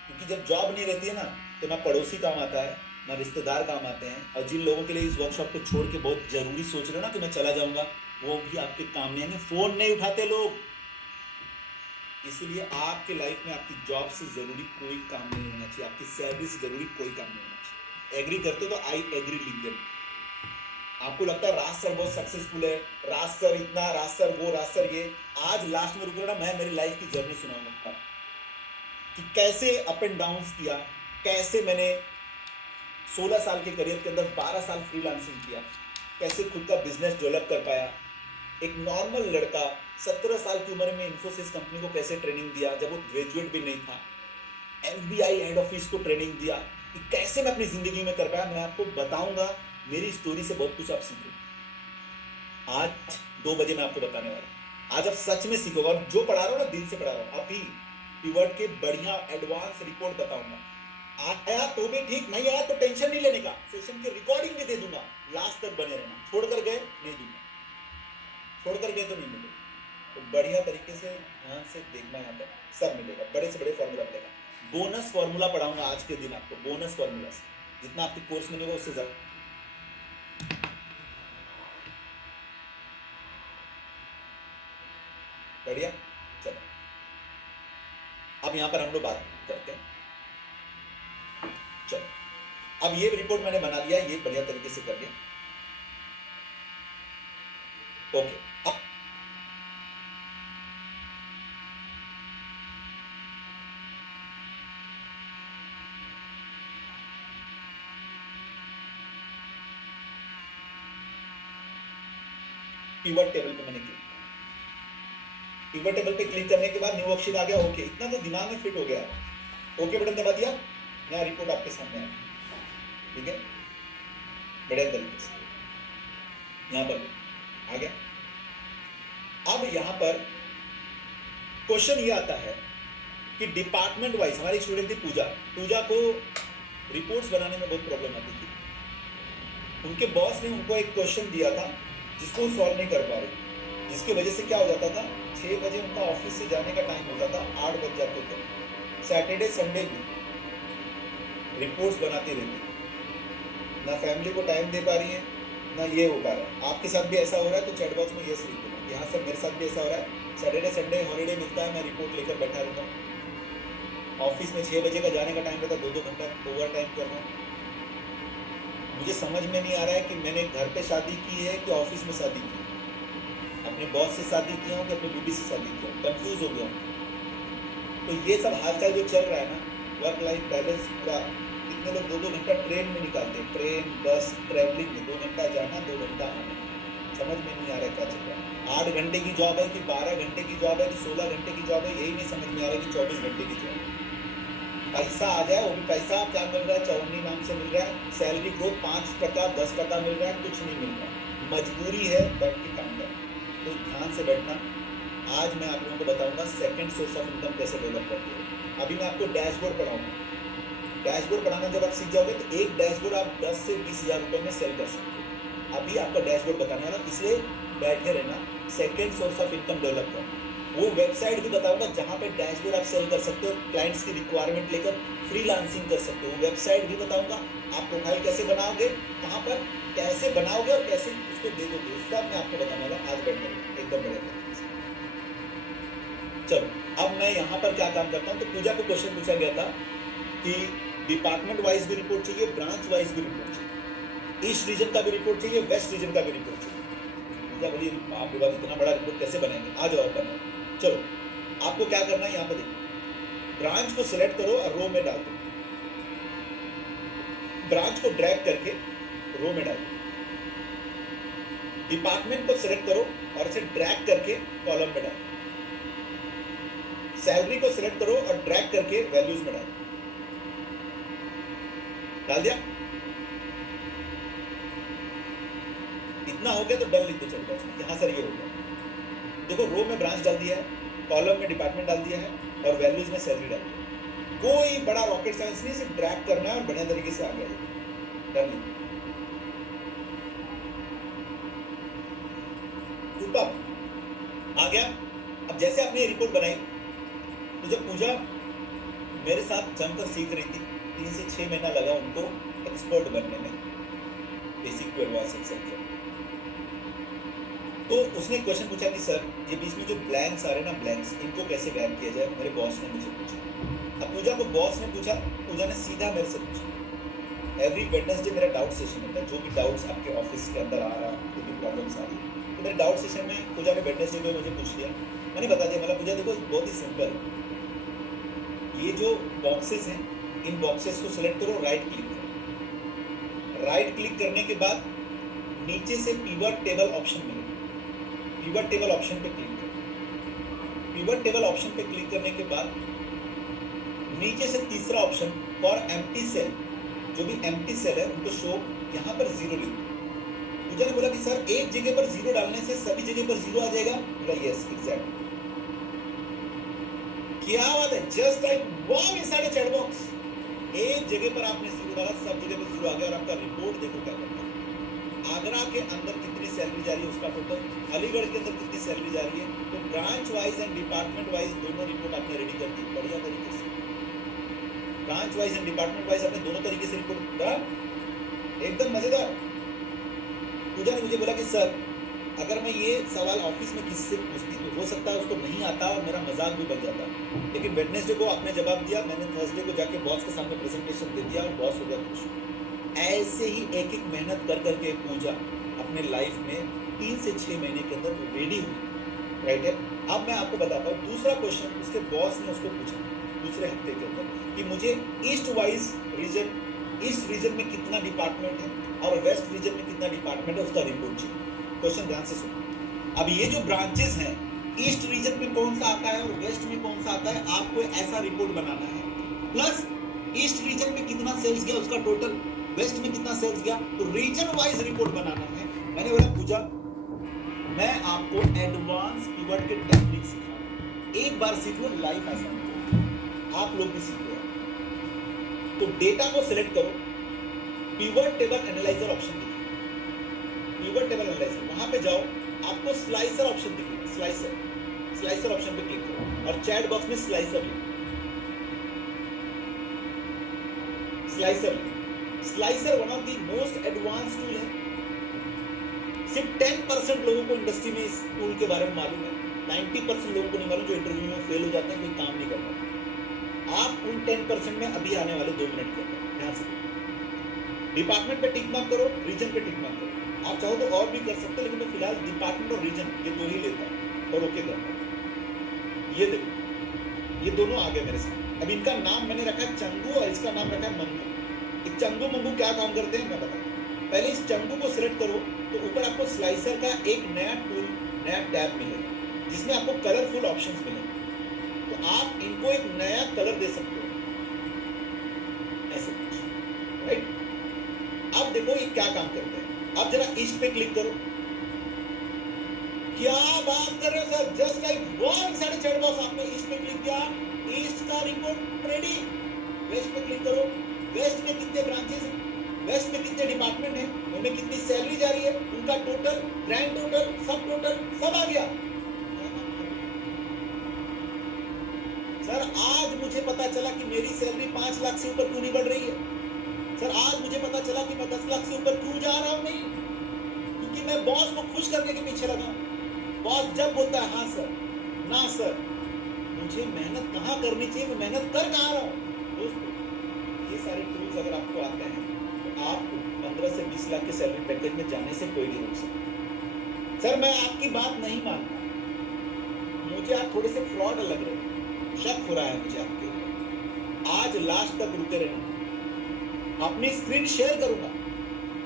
क्योंकि जब जॉब नहीं रहती है ना तो ना पड़ोसी काम आता है ना रिश्तेदार काम आते हैं, और जिन लोगों के लिए इस वर्कशॉप को छोड़ के बहुत जरूरी सोच रहे हो ना कि मैं चला जाऊंगा, वो भी आपके काम नहीं आएंगे, फोन नहीं उठाते लोग। इसलिए आपके लाइफ में आपकी जॉब से जरूरी कोई काम नहीं होना चाहिए, आपकी सैलरी से जरूरी कोई काम नहीं होना चाहिए। एग्री करते हो तो आई एग्री लिख देना। आपको लगता है राज सर बहुत सक्सेसफुल है, राज सर इतना, राज सर वो, राज सर ये, आज लास्ट में रुको ना, मैं मेरी लाइफ की जर्नी सुनाऊंगा कि कैसे अप एंड डाउन किया, कैसे मैंने 16 साल के करियर के अंदर 12 साल फ्रीलांसिंग किया, कैसे खुद का बिजनेस डेवलप कर पाया, एक नॉर्मल लड़का 17 साल की उम्र में इन्फोसिस कंपनी को कैसे ट्रेनिंग दिया जब वो ग्रेजुएट भी नहीं था, एफबीआई हेड ऑफिस को ट्रेनिंग दिया, कि कैसे मैं अपनी जिंदगी में कर पाया। मैं आपको बताऊंगा, मेरी स्टोरी से बहुत कुछ आप सीखो। आज 2 बजे मैं आपको बताने वाला, आज आप सच में सीखोगे, और जो पढ़ा रहा हूँ ना दिल से पढ़ा रहा हूँ। अभी पिवट के बढ़िया एडवांस रिपोर्ट बताऊंगा, आया तो भी ठीक, नहीं आया तो टेंशन नहीं लेने का, सेशन की रिकॉर्डिंग भी दे दूंगा, लास्ट तक बने रहना। छोड़कर गए नहीं दूंगा, छोड़कर गए तो नहीं मिलेगा। तो बढ़िया तरीके से ध्यान से देखना, यहाँ पर सब मिलेगा, बड़े से बड़े फॉर्मूला मिलेगा। बोनस फॉर्मूला पढ़ाऊंगा आज के दिन आपको, बोनस फॉर्मूला जितना आपके कोर्स में होगा उससे ज्यादा। बढ़िया, चलो अब यहां पर हम लोग बात करते हैं। चलो अब ये रिपोर्ट मैंने बना लिया, ये बढ़िया तरीके से कर लिया। ओके, अब पिवट टेबल पे मैंने क्लिक, पिवट टेबल पे क्लिक करने के बाद न्यू ऑप्शन आ गया। ओके, इतना तो दिमाग में फिट हो गया। ओके बटन दबा दिया, नया रिपोर्ट आपके सामने आया। ठीक है, बढ़िया तरीके से यहां पर आ गया। अब यहां पर क्वेश्चन ये आता है कि डिपार्टमेंट वाइज, हमारी स्टूडेंट थी पूजा, पूजा को रिपोर्ट्स बनाने में बहुत प्रॉब्लम आती थी। उनके बॉस ने उनको एक क्वेश्चन दिया था जिसको सॉल्व नहीं कर पा रही, जिसकी वजह से क्या हो जाता था, 6 बजे उनका ऑफिस से जाने का टाइम होता था, 8 बज जाते थे। सैटरडे संडे भी रिपोर्ट्स बनाती रहती, ना फैमिली को टाइम दे पा रही है, ना ये हो पा रहा है। आपके साथ भी ऐसा हो रहा है तो चैट बॉक्स में यस लिख देना कि हाँ सर मेरे साथ भी ऐसा हो रहा है, सैटरडे संडे हॉलीडे मिलता है, मैं रिपोर्ट लेकर बैठा रहता हूँ, ऑफिस में 6 बजे का जाने का टाइम रहता है, 2-2 घंटा ओवर टाइम कर रहा हूँ। मुझे समझ में नहीं आ रहा है कि मैंने घर पे शादी की है कि ऑफिस में शादी की, अपने बॉस से शादी किया हूँ कि अपनी बीबी से शादी किया हूँ, कंफ्यूज हो गया हूँ। तो ये सब हालचाल जो चल रहा है ना, वर्क लाइफ बैलेंस पूरा, कितने लोग 2-2 घंटा ट्रेन में निकालते हैं, ट्रेन बस ट्रैवलिंग में 2 घंटा जाना 2 घंटा आना, समझ में नहीं आ रहा है क्या चल रहा है। 8 घंटे की जॉब है कि 12 घंटे की जॉब है कि 16 घंटे की जॉब है, यही नहीं समझ में आ रहा है कि 24 घंटे की जॉब है। पैसा आ जाए, वो भी पैसा क्या मिल रहा है, चौनी नाम से मिल रहा है, सैलरी ग्रोथ 5%, 10% मिल रहा है, कुछ नहीं मिल रहा है, मजबूरी है बैठ के काम करना। तो ध्यान से बैठना। आज मैं आप लोगों को बताऊंगा सेकंड सोर्स ऑफ इनकम कैसे डेवलप करते हो। अभी मैं आपको डैशबोर्ड पढ़ाऊंगा। डैशबोर्ड पढ़ाना जब आप सीख जाओगे तो एक डैशबोर्ड आप 10 से 20 हजार रुपए में सेल कर सकते हो। अभी आपका डैशबोर्ड बताने वाला, इसलिए बैठे रहना, second source of income develop करना। वो वेबसाइट भी बताऊंगा जहां पे डैशबोर्ड आप सेल कर सकते हो, क्लाइंट्स की रिक्वायरमेंट लेकर फ्रीलांसिंग कर सकते हो, वेबसाइट भी बताऊंगा। आप प्रोफाइल कैसे बनाओगे, कहां पर कैसे बनाओगे और कैसे उसको दे दोगे, सब मैं आपको बताने वाला आज बैठ कर एकदम बढ़िया। चलो अब मैं यहां पर क्या काम करता हूं। तो पूजा को क्वेश्चन पूछा गया था कि डिपार्टमेंट वाइज भी रिपोर्ट चाहिए, ब्रांच वाइज भी रिपोर्ट चाहिए, ईस्ट रीजन का भी रिपोर्ट चाहिए, वेस्ट रीजन का भी रिपोर्ट चाहिए। पूजा बोली आपके पास इतना बड़ा रिपोर्ट कैसे बनाएंगे, आ जाओ करना। चलो आपको क्या करना है, यहाँ पे देखो, ब्रांच को सिलेक्ट करो और रो में डाल दो। ब्रांच को ड्रैग करके रो में डालो, डिपार्टमेंट को सिलेक्ट करो और इसे ड्रैग करके कॉलम में डालो, सैलरी को सिलेक्ट करो और ड्रैग करके वैल्यूज में डालो। डाल दिया? इतना हो गया तो डन लिख दो चल बॉक्स। हाँ सर ये हो गया। देखो रो में ब्रांच डाल दिया है, कॉलम में डिपार्टमेंट डाल दिया है और वैल्यूज में सैलरी डाल दिया। कोई बड़ा रॉकेट साइंस नहीं, सिर्फ ड्रैग करना है और बढ़िया तरीके से आ गया। डन लिख आ गया। अब जैसे आपने रिपोर्ट बनाई तो जब पूजा मेरे साथ जमकर सीख रही थी, 3 से 6 महीना लगा उनको एक्सपर्ट बनने में बेसिक टू एडवांस एक्सेल के। तो उसने क्वेश्चन पूछा कि सर ये बीच में जो ब्लैंक्स आ रहे ना, ब्लैंक्स, इनको कैसे गायब किया जाए? मेरे बॉस ने मुझे पूछा। अब पूजा को बॉस ने पूछा, पूजा ने सीधा मेरे से पूछा। एवरी वेडनेसडे मेरा डाउट सेशन होता है, जो भी डाउट्स आपके ऑफिस के अंदर आ रहा, जो भी प्रॉब्लम्स आ रही, तो मेरे डाउट सेशन में पूजा ने वेडनेसडे को मुझे पूछ लिया। मैंने बता दिया, मतलब पूजा देखो बहुत ही सिंपल, ये जो बॉक्सेस हैं इन बॉक्सेस को सिलेक्ट करो, राइट क्लिक करो। राइट क्लिक करने के बाद नीचे से पिवट टेबल ऑप्शन मिलेगा, पिवट टेबल ऑप्शन पे क्लिक करो। पिवट टेबल ऑप्शन पे क्लिक करने के बाद नीचे से तीसरा ऑप्शन फॉर एम्प्टी सेल, जो भी एम्प्टी सेल है उनको शो, यहाँ पर 0 लिखो। पूजा ने बोला कि सर एक जगह पर 0 डालने से सभी जगह पर 0 आ जाएगा? बोला यस एग्जैक्ट। क्या बात है, just like wow inside a chat box. एक जगह पर आपने 0 डाला, सब जगह पर 0 आ गया और आपका रिपोर्ट देखो क्या करता है। आगरा के अंदर कितनी सैलरी जा रही है उसका टोटल, अलीगढ़ के अंदर कितनी सैलरी जा रही है, तो branch wise and department wise दोनों रिपोर्ट आपने रेडी कर दी बढ़िया तरीके से। Branch wise and department wise आपने दोनों तरीके से रिपोर्ट करा, एकदम मजेदार। पूजा ने मुझे बोला कि सर अगर मैं ये सवाल ऑफिस में किसी से पूछती तो हो सकता है उसको नहीं आता और मेरा मजाक भी बन जाता, लेकिन वेडनेसडे को आपने जवाब दिया, मैंने थर्सडे को जाके बॉस के सामने प्रेजेंटेशन दे दिया और बॉस हो गया खुश। ऐसे ही एक एक मेहनत कर करके पूजा अपने लाइफ में 3 से 6 महीने के अंदर रेडी हुई, राइट है। अब मैं आपको बताता हूँ दूसरा क्वेश्चन उसके बॉस ने उसको पूछा दूसरे हफ्ते के अंदर कि मुझे east wise region, east region में कितना डिपार्टमेंट है और वेस्ट रीजन में कितना डिपार्टमेंट है उसका रिपोर्ट चाहिए। क्वेश्चन ध्यान से सुनो। अब ये जो ब्रांचेस हैं, ईस्ट रीजन में कौन सा आता है और वेस्ट में कौन सा आता है, आपको ऐसा रिपोर्ट बनाना है। प्लस ईस्ट रीजन में कितना सेल्स गया उसका टोटल, वेस्ट में कितना सेल्स गया, तो रीजन वाइज रिपोर्ट बनाना है। मैंने बोला पूजा मैं आपको एडवांस कीवर्ड के टेक्निक सिखा रहा हूं, एक बार सीख लो, लाइफ आसान हो, आप लोग भी सीख लो। तो डेटा को सिलेक्ट करो, पिवट टेबल एनालाइजर ऑप्शन दिखेगा, पिवट टेबल एनालाइजर, वहां पे जाओ, आपको स्लाइसर ऑप्शन दिखेगा, स्लाइसर, स्लाइसर ऑप्शन पे क्लिक करो और चैट बॉक्स में स्लाइसर लिखो, slicer. Slicer one of the most advance tool है, सिर्फ 10% लोगों को इंडस्ट्री में इस टूल के बारे में मालूम है, 90% लोगों को नहीं मालूम, जो इंटरव्यू में फेल हो जाते हैं, कोई काम नहीं कर पाते। आप उन 10% में अभी आने वाले 2 मिनट के अंदर ध्यान से डिपार्टमेंट पे टिक मार्क करो, रीजन पे टिक मार्क करो। आप चाहो तो और भी कर सकते हो, लेकिन मैं फिलहाल डिपार्टमेंट और रीजन ये 2 ही लेता हूं और ओके करता हूं। ये देखो ये दोनों आ गए मेरे साथ। अब इनका नाम मैंने रखा है चंगू और इसका नाम रखा है मंगू। एक चंगू मंगू क्या काम करते हैं मैं बताऊं। पहले इस चंगू को सिलेक्ट करो तो ऊपर आपको स्लाइसर का एक नया टूल, नया टैब मिलेगा जिसमें आपको कलरफुल ऑप्शंस मिलेंगे, तो आप इनको एक नया कलर दे सकते हो ऐसे कुछ, राइट। अब देखो ये क्या काम करते हैं। अब जरा ईस्ट पे क्लिक करो, क्या बात कर रहे हो sir, just like wow inside the chat box. आपने ईस्ट पे क्लिक किया, ईस्ट का रिपोर्ट रेडी। वेस्ट पे क्लिक करो, वेस्ट में कितने ब्रांचेस हैं, वेस्ट में कितने डिपार्टमेंट हैं, उनमें कितनी सैलरी जा रही है, उनका टोटल, ग्रैंड टोटल, सब टोटल सब आ गया। सर आज मुझे पता चला कि मेरी सैलरी 5 लाख से ऊपर क्यों नहीं बढ़ रही है। सर आज मुझे पता चला कि मैं 10 लाख से ऊपर क्यों जा रहा हूं नहीं, क्योंकि मैं बॉस को खुश करने के पीछे लगा। बॉस जब बोलता है हाँ सर, ना सर, मुझे मेहनत कहाँ करनी चाहिए, मैं मेहनत कर कहाँ रहा हूँ। दोस्तों ये सारे टूल्स अगर आपको आते हैं तो आपको 15 से 20 लाख के सैलरी पैकेज में जाने से कोई नहीं रोक सकता। सर मैं आपकी बात नहीं मानता, मुझे आप थोड़े से फ्रॉड लग रहे हैं, शक हो रहा है मुझे आपके ऊपर, आज लास्ट तक रुके रहना। अपनी स्क्रीन शेयर करूंगा।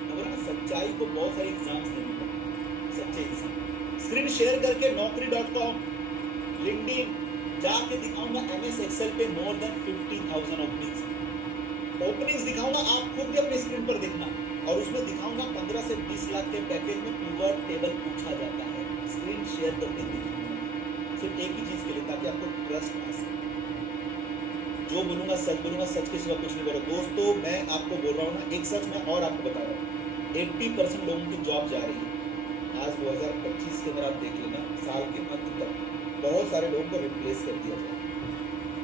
बोला ना, सच्चाई को बहुत सारे एग्जाम्स देने पड़ते, सच्चे एग्जाम। स्क्रीन शेयर करके naukri.com, लिंक्डइन जाके दिखाऊंगा MS एक्सेल पे मोर देन 50,000 ओपनिंग्स दिखाऊंगा, आप खुद भी अपने स्क्रीन पर देखना। और उसमें दिखाऊंगा 15 से 20 लाख के पैकेज में पिवट टेबल पूछा जाता है। स्क्रीन शेयर करके दिखाऊंगा सिर्फ एक ही चीज के लिए, ताकि आपको ट्रस्ट आ सके। जो बोलूंगा सच बोलूंगा, सच के सिवा कुछ नहीं बोलूंगा। दोस्तों मैं आपको बोल रहा हूँ ना, एक सच मैं और आपको बता रहा हूँ, 80% लोगों की जॉब जा रही है। आज 2025 के अंदर आप देख लेना, साल के अंत तक बहुत सारे लोगों को रिप्लेस कर दिया जाए।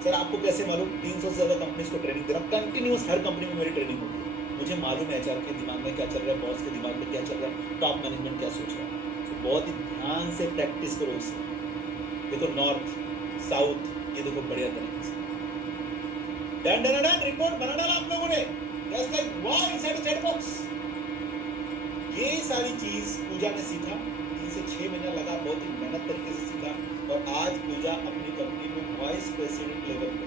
सर आपको कैसे मालूम? 300 से ज्यादा कंपनीज को ट्रेनिंग दे रहा हूँ, कंटिन्यूस हर कंपनी में मेरी ट्रेनिंग होती है। मुझे मालूम है HR के दिमाग में क्या चल रहा है, बॉस के दिमाग में क्या चल रहा है, टॉप मैनेजमेंट क्या सोच रहा है। तो बहुत ही ध्यान से प्रैक्टिस करो इसे। देखो नॉर्थ साउथ, ये देखो बढ़िया तरीके से डन रिपोर्ट बना डाला आप लोगों ने, just like wow inside the chat box. ये सारी चीज पूजा ने सीखा, 3 से 6 महीना लगा, बहुत ही मेहनत तरीके से सीखा। और आज पूजा अपनी कंपनी में वाइस प्रेसिडेंट लेवल पे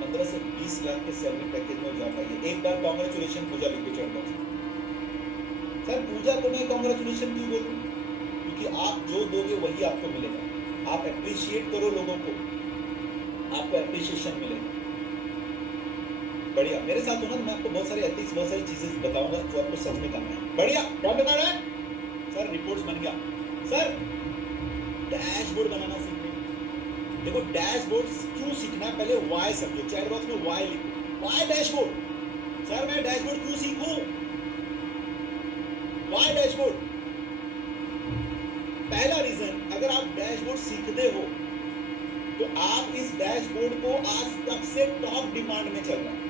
15 से 20 लाख के सैलरी पैकेज में जा पाई है। एक बार कांग्रेचुलेशन पूजा लिखो चैट बॉक्स में। सर पूजा को मैं कांग्रेचुलेशन क्यों बोलूं? क्योंकि आप जो दोगे वही आपको मिलेगा। आप अप्रिशिएट करो लोगों को, आपको अप्रिशिएशन मिलेगा। बढ़िया, मेरे साथ हो ना, मैं आपको बहुत सारे एथिक्स, बहुत सारी चीजें बताऊंगा जो आपको सच में करना है। बढ़िया, क्या बता रहा है सर? रिपोर्ट्स बन गया सर, डैशबोर्ड बनाना सीखना। देखो डैशबोर्ड क्यों सीखना है, पहले वाई समझो। चैट बॉक्स में वाई लिखो, वाई डैशबोर्ड। सर मैं डैशबोर्ड क्यों सीखूं? Y dashboard? पहला रीजन, अगर आप डैशबोर्ड सीखते हो तो आप इस डैशबोर्ड को आज तक से टॉप डिमांड में चल रहा है।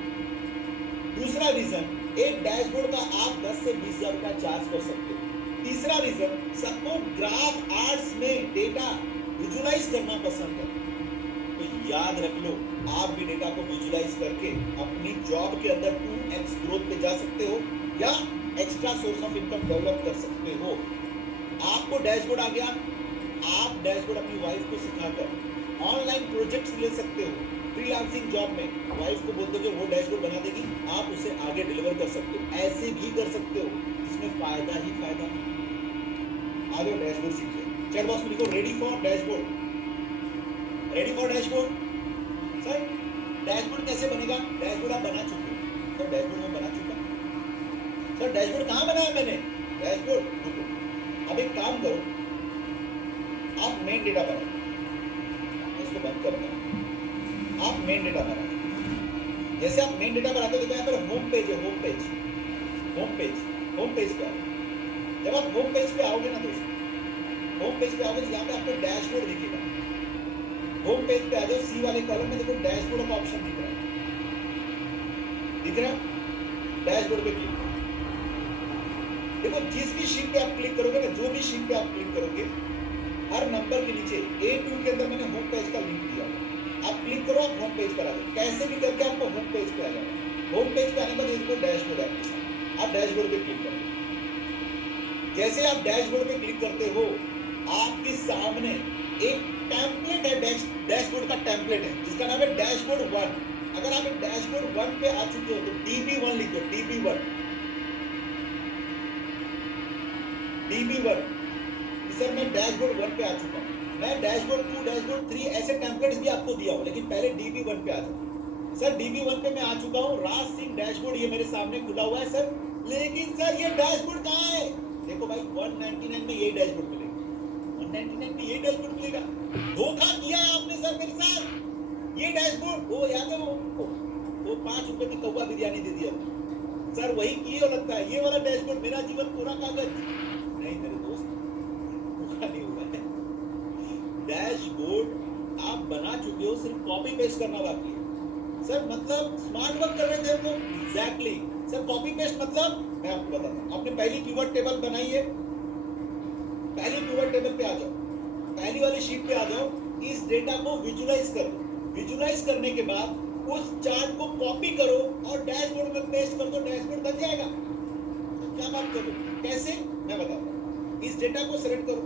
दूसरा रीजन, एक डैशबोर्ड का आप 10 से 20 हजार रुपया चार्ज कर सकते हो। तीसरा रीजन, सबको ग्राफ आर्ट्स में डेटा विजुलाइज करना पसंद है। तो याद रख लो, आप भी डेटा को विजुलाइज करके अपनी जॉब के अंदर 2x ग्रोथ पे जा सकते हो या extra source of income develop कर सकते हो। आपको डैशबोर्ड आ गया, आप डैशबोर्ड अपनी वाइफ को सिखाकर ऑनलाइन प्रोजेक्ट्स ले सकते हो। फ्रीलांसिंग जॉब में वाइफ को बोलते हो वो डैशबोर्ड बना देगी, आप उसे आगे डिलीवर कर सकते हो। ऐसे भी कर सकते हो, इसमें फायदा ही फायदा। आ जाओ डैशबोर्ड सीखिए। चैट बॉक्स में लिखो ready for dashboard, ready for dashboard. Sir dashboard कैसे बनेगा? डैशबोर्ड आप बना चुके हो। सर डैशबोर्ड मैं बना चुका। सर डैशबोर्ड कहाँ बनाया मैंने? डैशबोर्ड रुको, अब एक काम करो, आप मेन डेटा बनाओ, इसको बंद कर दो। आप मेन डेटा बनाओ। जैसे आप मेन डेटा बनाते हो, देखो यहाँ पर होम पेज है, home page, home page, home page पे आओ। जब आप होम पेज पे आओगे ना दोस्तों, होम पेज पे आओगे तो यहाँ पे आपको डैशबोर्ड दिखेगा। होम पेज पे आ जाओ, सी वाले कॉलम में देखो डैशबोर्ड का ऑप्शन दिख रहा है, दिख रहा है? डैशबोर्ड पे क्लिक करो। देखो जिस भी शीट पे आप क्लिक करोगे ना, जो भी शीट पे आप क्लिक करोगे, हर नंबर के नीचे A2 के अंदर मैंने होम पेज का लिंक दिया। आप क्लिक करो, आप होम पेज पर आ जाओ। कैसे भी करके आपको होम पेज पे आ जाओ। होम पेज पे आने के बाद इसको डैशबोर्ड है, आप डैशबोर्ड पे क्लिक करो। जैसे आप डैशबोर्ड पे क्लिक करते हो, आपके सामने एक टेम्पलेट है, डैशबोर्ड का टेम्पलेट है जिसका नाम है डैशबोर्ड 1। अगर आप एक डैशबोर्ड 1 पे आ चुके हो तो DB1 लिख दो, DB1, DB1। सर मैं डैशबोर्ड 1 पे आ चुका हूँ, मैं डैशबोर्ड 2, डैशबोर्ड 3 ऐसे टेम्पलेट्स भी आपको दिया हूँ, लेकिन पहले DB1 पे आ जाओ। सर DB1 पे मैं आ चुका हूँ, राज सिंह डैशबोर्ड ये मेरे सामने खुला हुआ है सर, लेकिन सर ये डैशबोर्ड कहाँ है? देखो भाई 199 में ये डैशबोर्ड मिलेगा, 199 में ये डैशबोर्ड मिलेगा। धोखा किया है आपने सर मेरे साथ। ये डैशबोर्ड वो याद है, वो 5 रुपए की कौवा बिरयानी दे दिया सर, वही किए हो लगता है। ये वाला डैशबोर्ड मेरा जीवन पूरा कागज नहीं मेरे दोस्त, नहीं हुआ है। डैशबोर्ड आप बना चुके हो, सिर्फ कॉपी पेस्ट करना बाकी है। सर मतलब स्मार्ट वर्क कर रहे थे हम तो, एग्जैक्टली सर। कॉपी पेस्ट मतलब मैं आपको बताता हूँ, आपने पहली पिवट टेबल बनाई है, पहली पिवट टेबल पे आ जाओ, पहली वाली शीट पे आ जाओ, इस डेटा को विजुलाइज करो। विजुलाइज करने के बाद उस चार्ट को कॉपी करो और डैशबोर्ड में पेस्ट कर दो, डैशबोर्ड बन जाएगा। तो क्या बात करो, कैसे मैं बताता हूँ। इस डेटा को सेलेक्ट करो,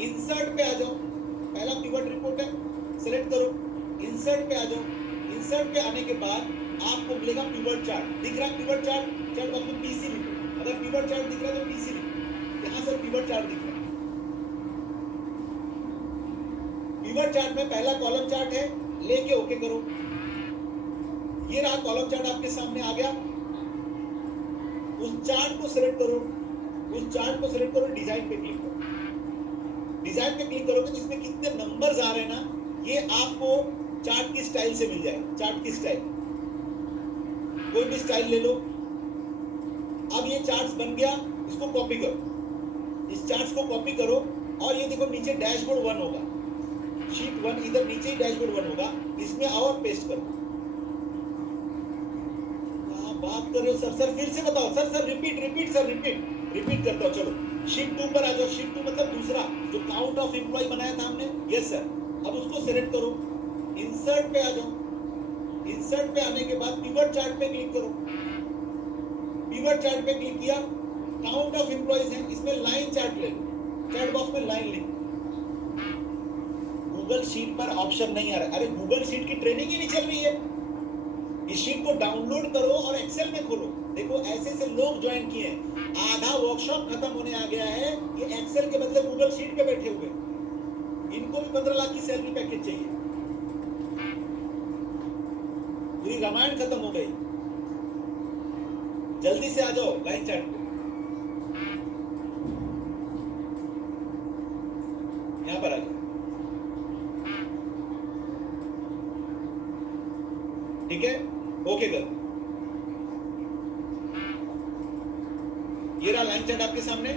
इंसर्ट पे आ जाओ, पहला पिवट रिपोर्ट है, सेलेक्ट करो, इंसर्ट पे आ जाओ। इंसर्ट पे आने के बाद आपको मिलेगा पिवट चार्ट। दिख रहा है पिवट चार्ट? चैट बॉक्स में पीसी लिखो। अगर पिवट चार्ट दिख रहा है तो पीसी लिखो। यहां से पिवट चार्ट दिख रहा है। पिवट चार्ट में पहला कॉलम चार्ट है, लेके ओके करो। ये रहा कॉलम चार्ट आपके सामने आ गया। उस चार्ट को सिलेक्ट करो, उस चार्ट को सिलेक्ट करो, डिजाइन पे क्लिक करो। डिजाइन पे क्लिक करोगे तो इसमें कितने नंबर्स आ रहे हैं ना, ये आपको चार्ट की स्टाइल से मिल जाएगा। चार्ट की स्टाइल, कोई भी स्टाइल ले लो। अब ये चार्ट्स बन गया, इसको कॉपी करो। इस चार्ट्स को कॉपी करो और ये देखो नीचे डैशबोर्ड 1 होगा, शीट 1 इधर नीचे ही डैशबोर्ड 1 होगा, इसमें आओ और पेस्ट करो। बात कर रहे हो सर? सर फिर से बताओ sir. Sir repeat sir, repeat करता हूं। चलो शीट 2 पर आ जाओ। शीट 2 मतलब दूसरा जो काउंट ऑफ एम्प्लॉय बनाया था हमने। Yes sir. अब उसको सिलेक्ट करो, इंसर्ट पे आ जाओ। इंसर्ट पे आने के बाद पिवट चार्ट पे क्लिक करो। पिवट चार्ट पे क्लिक किया, काउंट ऑफ एम्प्लॉयज है, इसमें लाइन चार्ट ले लो। चैट बॉक्स में लाइन लिखो। गूगल शीट पर ऑप्शन नहीं आ रहा। अरे गूगल शीट की ट्रेनिंग ही नहीं चल रही है। इस शीट को डाउनलोड करो और एक्सेल में खोलो। देखो ऐसे ऐसे लोग ज्वाइन किए हैं, आधा वर्कशॉप खत्म होने आ गया है, ये एक्सेल के बदले गूगल शीट पे बैठे हुए। इनको भी 15 लाख की सैलरी पैकेज चाहिए। पूरी रामायण खत्म हो गई। जल्दी से आ जाओ लाइन चार्ट पे। यहां पर आ जाओ। ठीक है, ओके कर। ये रहा लाइन चार्ट आपके सामने।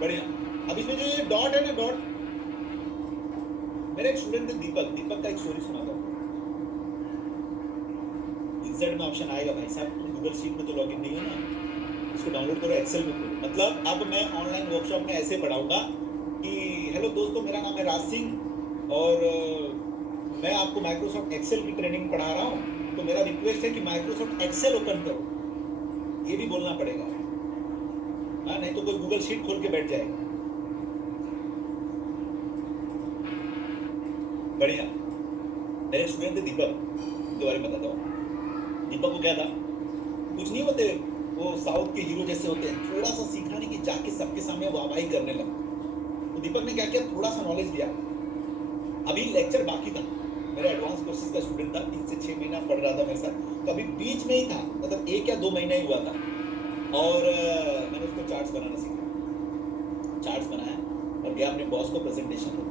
बढ़िया। अब इसमें जो ये डॉट है ना, डॉट, मेरे एक स्टूडेंट है दीपक का एक स्टोरी सुनाता हूं। इंसर्ट में ऑप्शन आएगा भाई साहब, गूगल शीट में तो लॉगिन नहीं हो ना, इसको डाउनलोड करो, एक्सेल में खोलो। मतलब अब मैं ऑनलाइन वर्कशॉप में ऐसे पढ़ाऊंगा कि हेलो दोस्तों, मेरा नाम है राज सिंह और मैं आपको माइक्रोसॉफ्ट एक्सेल की ट्रेनिंग पढ़ा रहा हूं, तो मेरा रिक्वेस्ट है कि माइक्रोसॉफ्ट एक्सेल ओपन करो। ये भी बोलना पड़ेगा, हाँ, नहीं तो कोई गूगल शीट खोल के बैठ जाएगा। बढ़िया। मेरे स्टूडेंट थे दीपक, के बारे में बताता हूँ। दीपक को क्या था, कुछ नहीं होते, वो साउथ के हीरो जैसे होते हैं, थोड़ा सा सीखा नहीं कि जाके सबके सामने वाहवाही करने लगा। तो दीपक ने क्या किया, थोड़ा सा नॉलेज दिया। अभी लेक्चर बाकी था, मेरा एडवांस कोर्सेज का स्टूडेंट था, 3 से 6 महीना पढ़ रहा था मेरे साथ, तो अभी बीच में ही था, मतलब 1 या 2 महीना ही हुआ था। और मैंने उसको चार्ट्स बनाना सीखा। चार्ट्स बनाया और गया अपने बॉस को प्रेजेंटेशन दे।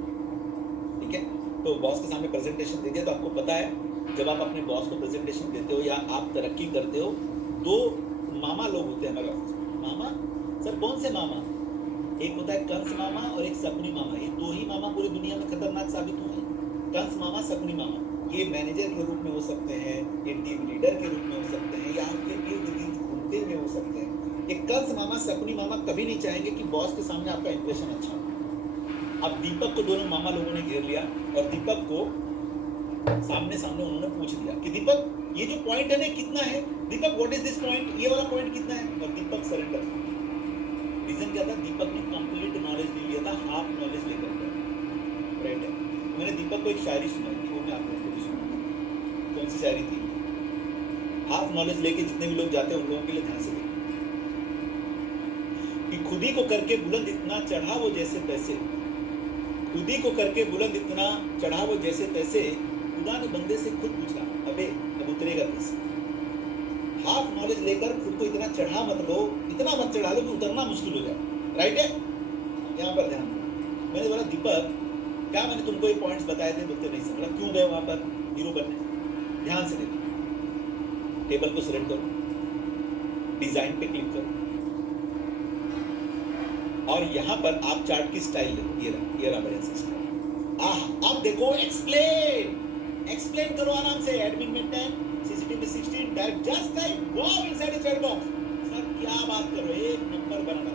ठीक है, तो बॉस के सामने प्रेजेंटेशन दे दिया। तो आपको पता है जब आप अपने बॉस को प्रेजेंटेशन देते हो या आप तरक्की करते हो, 2 मामा लोग होते हैं हमारे ऑफिस में। मामा सर, कौन से मामा? एक होता है कंस मामा और एक शकुनी मामा। ये 2 ही मामा पूरी दुनिया में खतरनाक साबित हुए हैं, कंस मामा, शकुनी मामा। ये मैनेजर के रूप में हो सकते हैं, ये टीम लीडर के रूप में हो सकते हैं, या आपके इर्द गिर्द घूमते हुए हो सकते हैं। ये कंस मामा, शकुनी मामा कभी नहीं चाहेंगे कि बॉस के सामने आपका इंप्रेशन अच्छा हो। अब दीपक को दोनों मामा लोगों ने घेर लिया और दीपक को सामने उन्होंने पूछ दिया कि दीपक, ये जो पॉइंट है ना कितना है? दीपक व्हाट इज दिस पॉइंट, ये वाला पॉइंट कितना है? और दीपक सरेंडर। रीजन क्या था, दीपक ने कंप्लीट नॉलेज नहीं लिया था, हाफ नॉलेज लेकर गया। राइट है। मैंने दीपक को एक शायरी सुनाई थी, वो मैं आप लोगों को भी सुनाऊंगा। कौन सी शायरी थी? हाफ नॉलेज लेके जितने भी लोग जाते हैं उन लोगों के लिए ध्यान से देखो कि खुदी को करके बुलंद इतना चढ़ा वो जैसे तैसे, खुदी को करके बुलंद इतना चढ़ा वो जैसे तैसे, खुदा ने बंदे से खुद पूछा, अबे अब उतरेगा कैसे? हाफ नॉलेज लेकर खुद को इतना चढ़ा मत लो, इतना मत चढ़ा लो कि उतरना मुश्किल हो जाए। राइट है, यहाँ पर ध्यान दो। मैंने बोला दीपक, क्या मैंने तुमको ये पॉइंट्स बताए थे? बोलते नहीं समझा। क्यों गए वहां पर हीरो बनने? ध्यान से देखो, टेबल को सिलेक्ट करो, डिजाइन पे क्लिक करो और यहाँ पर आप चार्ट की स्टाइल देखो। ये रहा बढ़िया सा स्टाइल। अब देखो, एक्सप्लेन करो आराम से। एडमिन में 10, सीसीटीवी में 16, type just type wow inside the chat box. Sir क्या बात कर रहे हो, एक नंबर बना।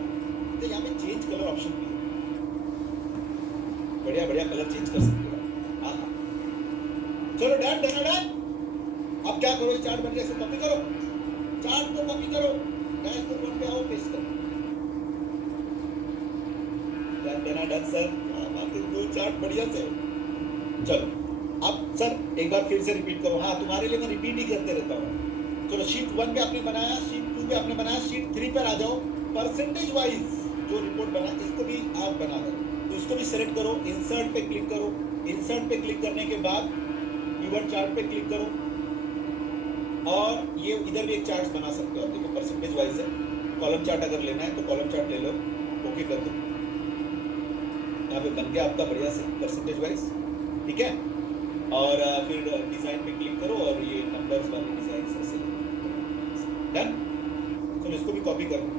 तो यहाँ पे चेंज कलर ऑप्शन भी है, बढ़िया कलर चेंज कर सकते हो। हाँ, चलो डन। अब क्या करो, चार्ट बन गया, इसको कॉपी करो, चार्ट को कॉपी करो, डैशबोर्ड बन गया, वो पेस्ट करो। डन सर, दो चार्ट बढ़िया से। चलो अब सर एक बार फिर से रिपीट करो। हाँ, तुम्हारे लिए मैं रिपीट ही करते रहता हूँ। चलो शीट 1 पे आपने बनाया, शीट 2 पे आपने बनाया, शीट 3 पर आ जाओ। परसेंटेज वाइज जो रिपोर्ट बना इसको भी आप बना दो। तो इसको भी सेलेक्ट करो, इंसर्ट पे क्लिक करो। इंसर्ट पे क्लिक करने के बाद पिवट चार्ट पे क्लिक करो और ये इधर भी एक चार्ट बना सकते हो आप। देखो परसेंटेज वाइज है, कॉलम चार्ट अगर लेना है तो कॉलम चार्ट ले लो, ओके कर दो। यहाँ पे बन गया आपका बढ़िया से परसेंटेज वाइज, ठीक है। और फिर डिजाइन पे क्लिक करो और ये नंबर्स वाले डिजाइन ऐसे डन। चलो इसको भी कॉपी कर लो।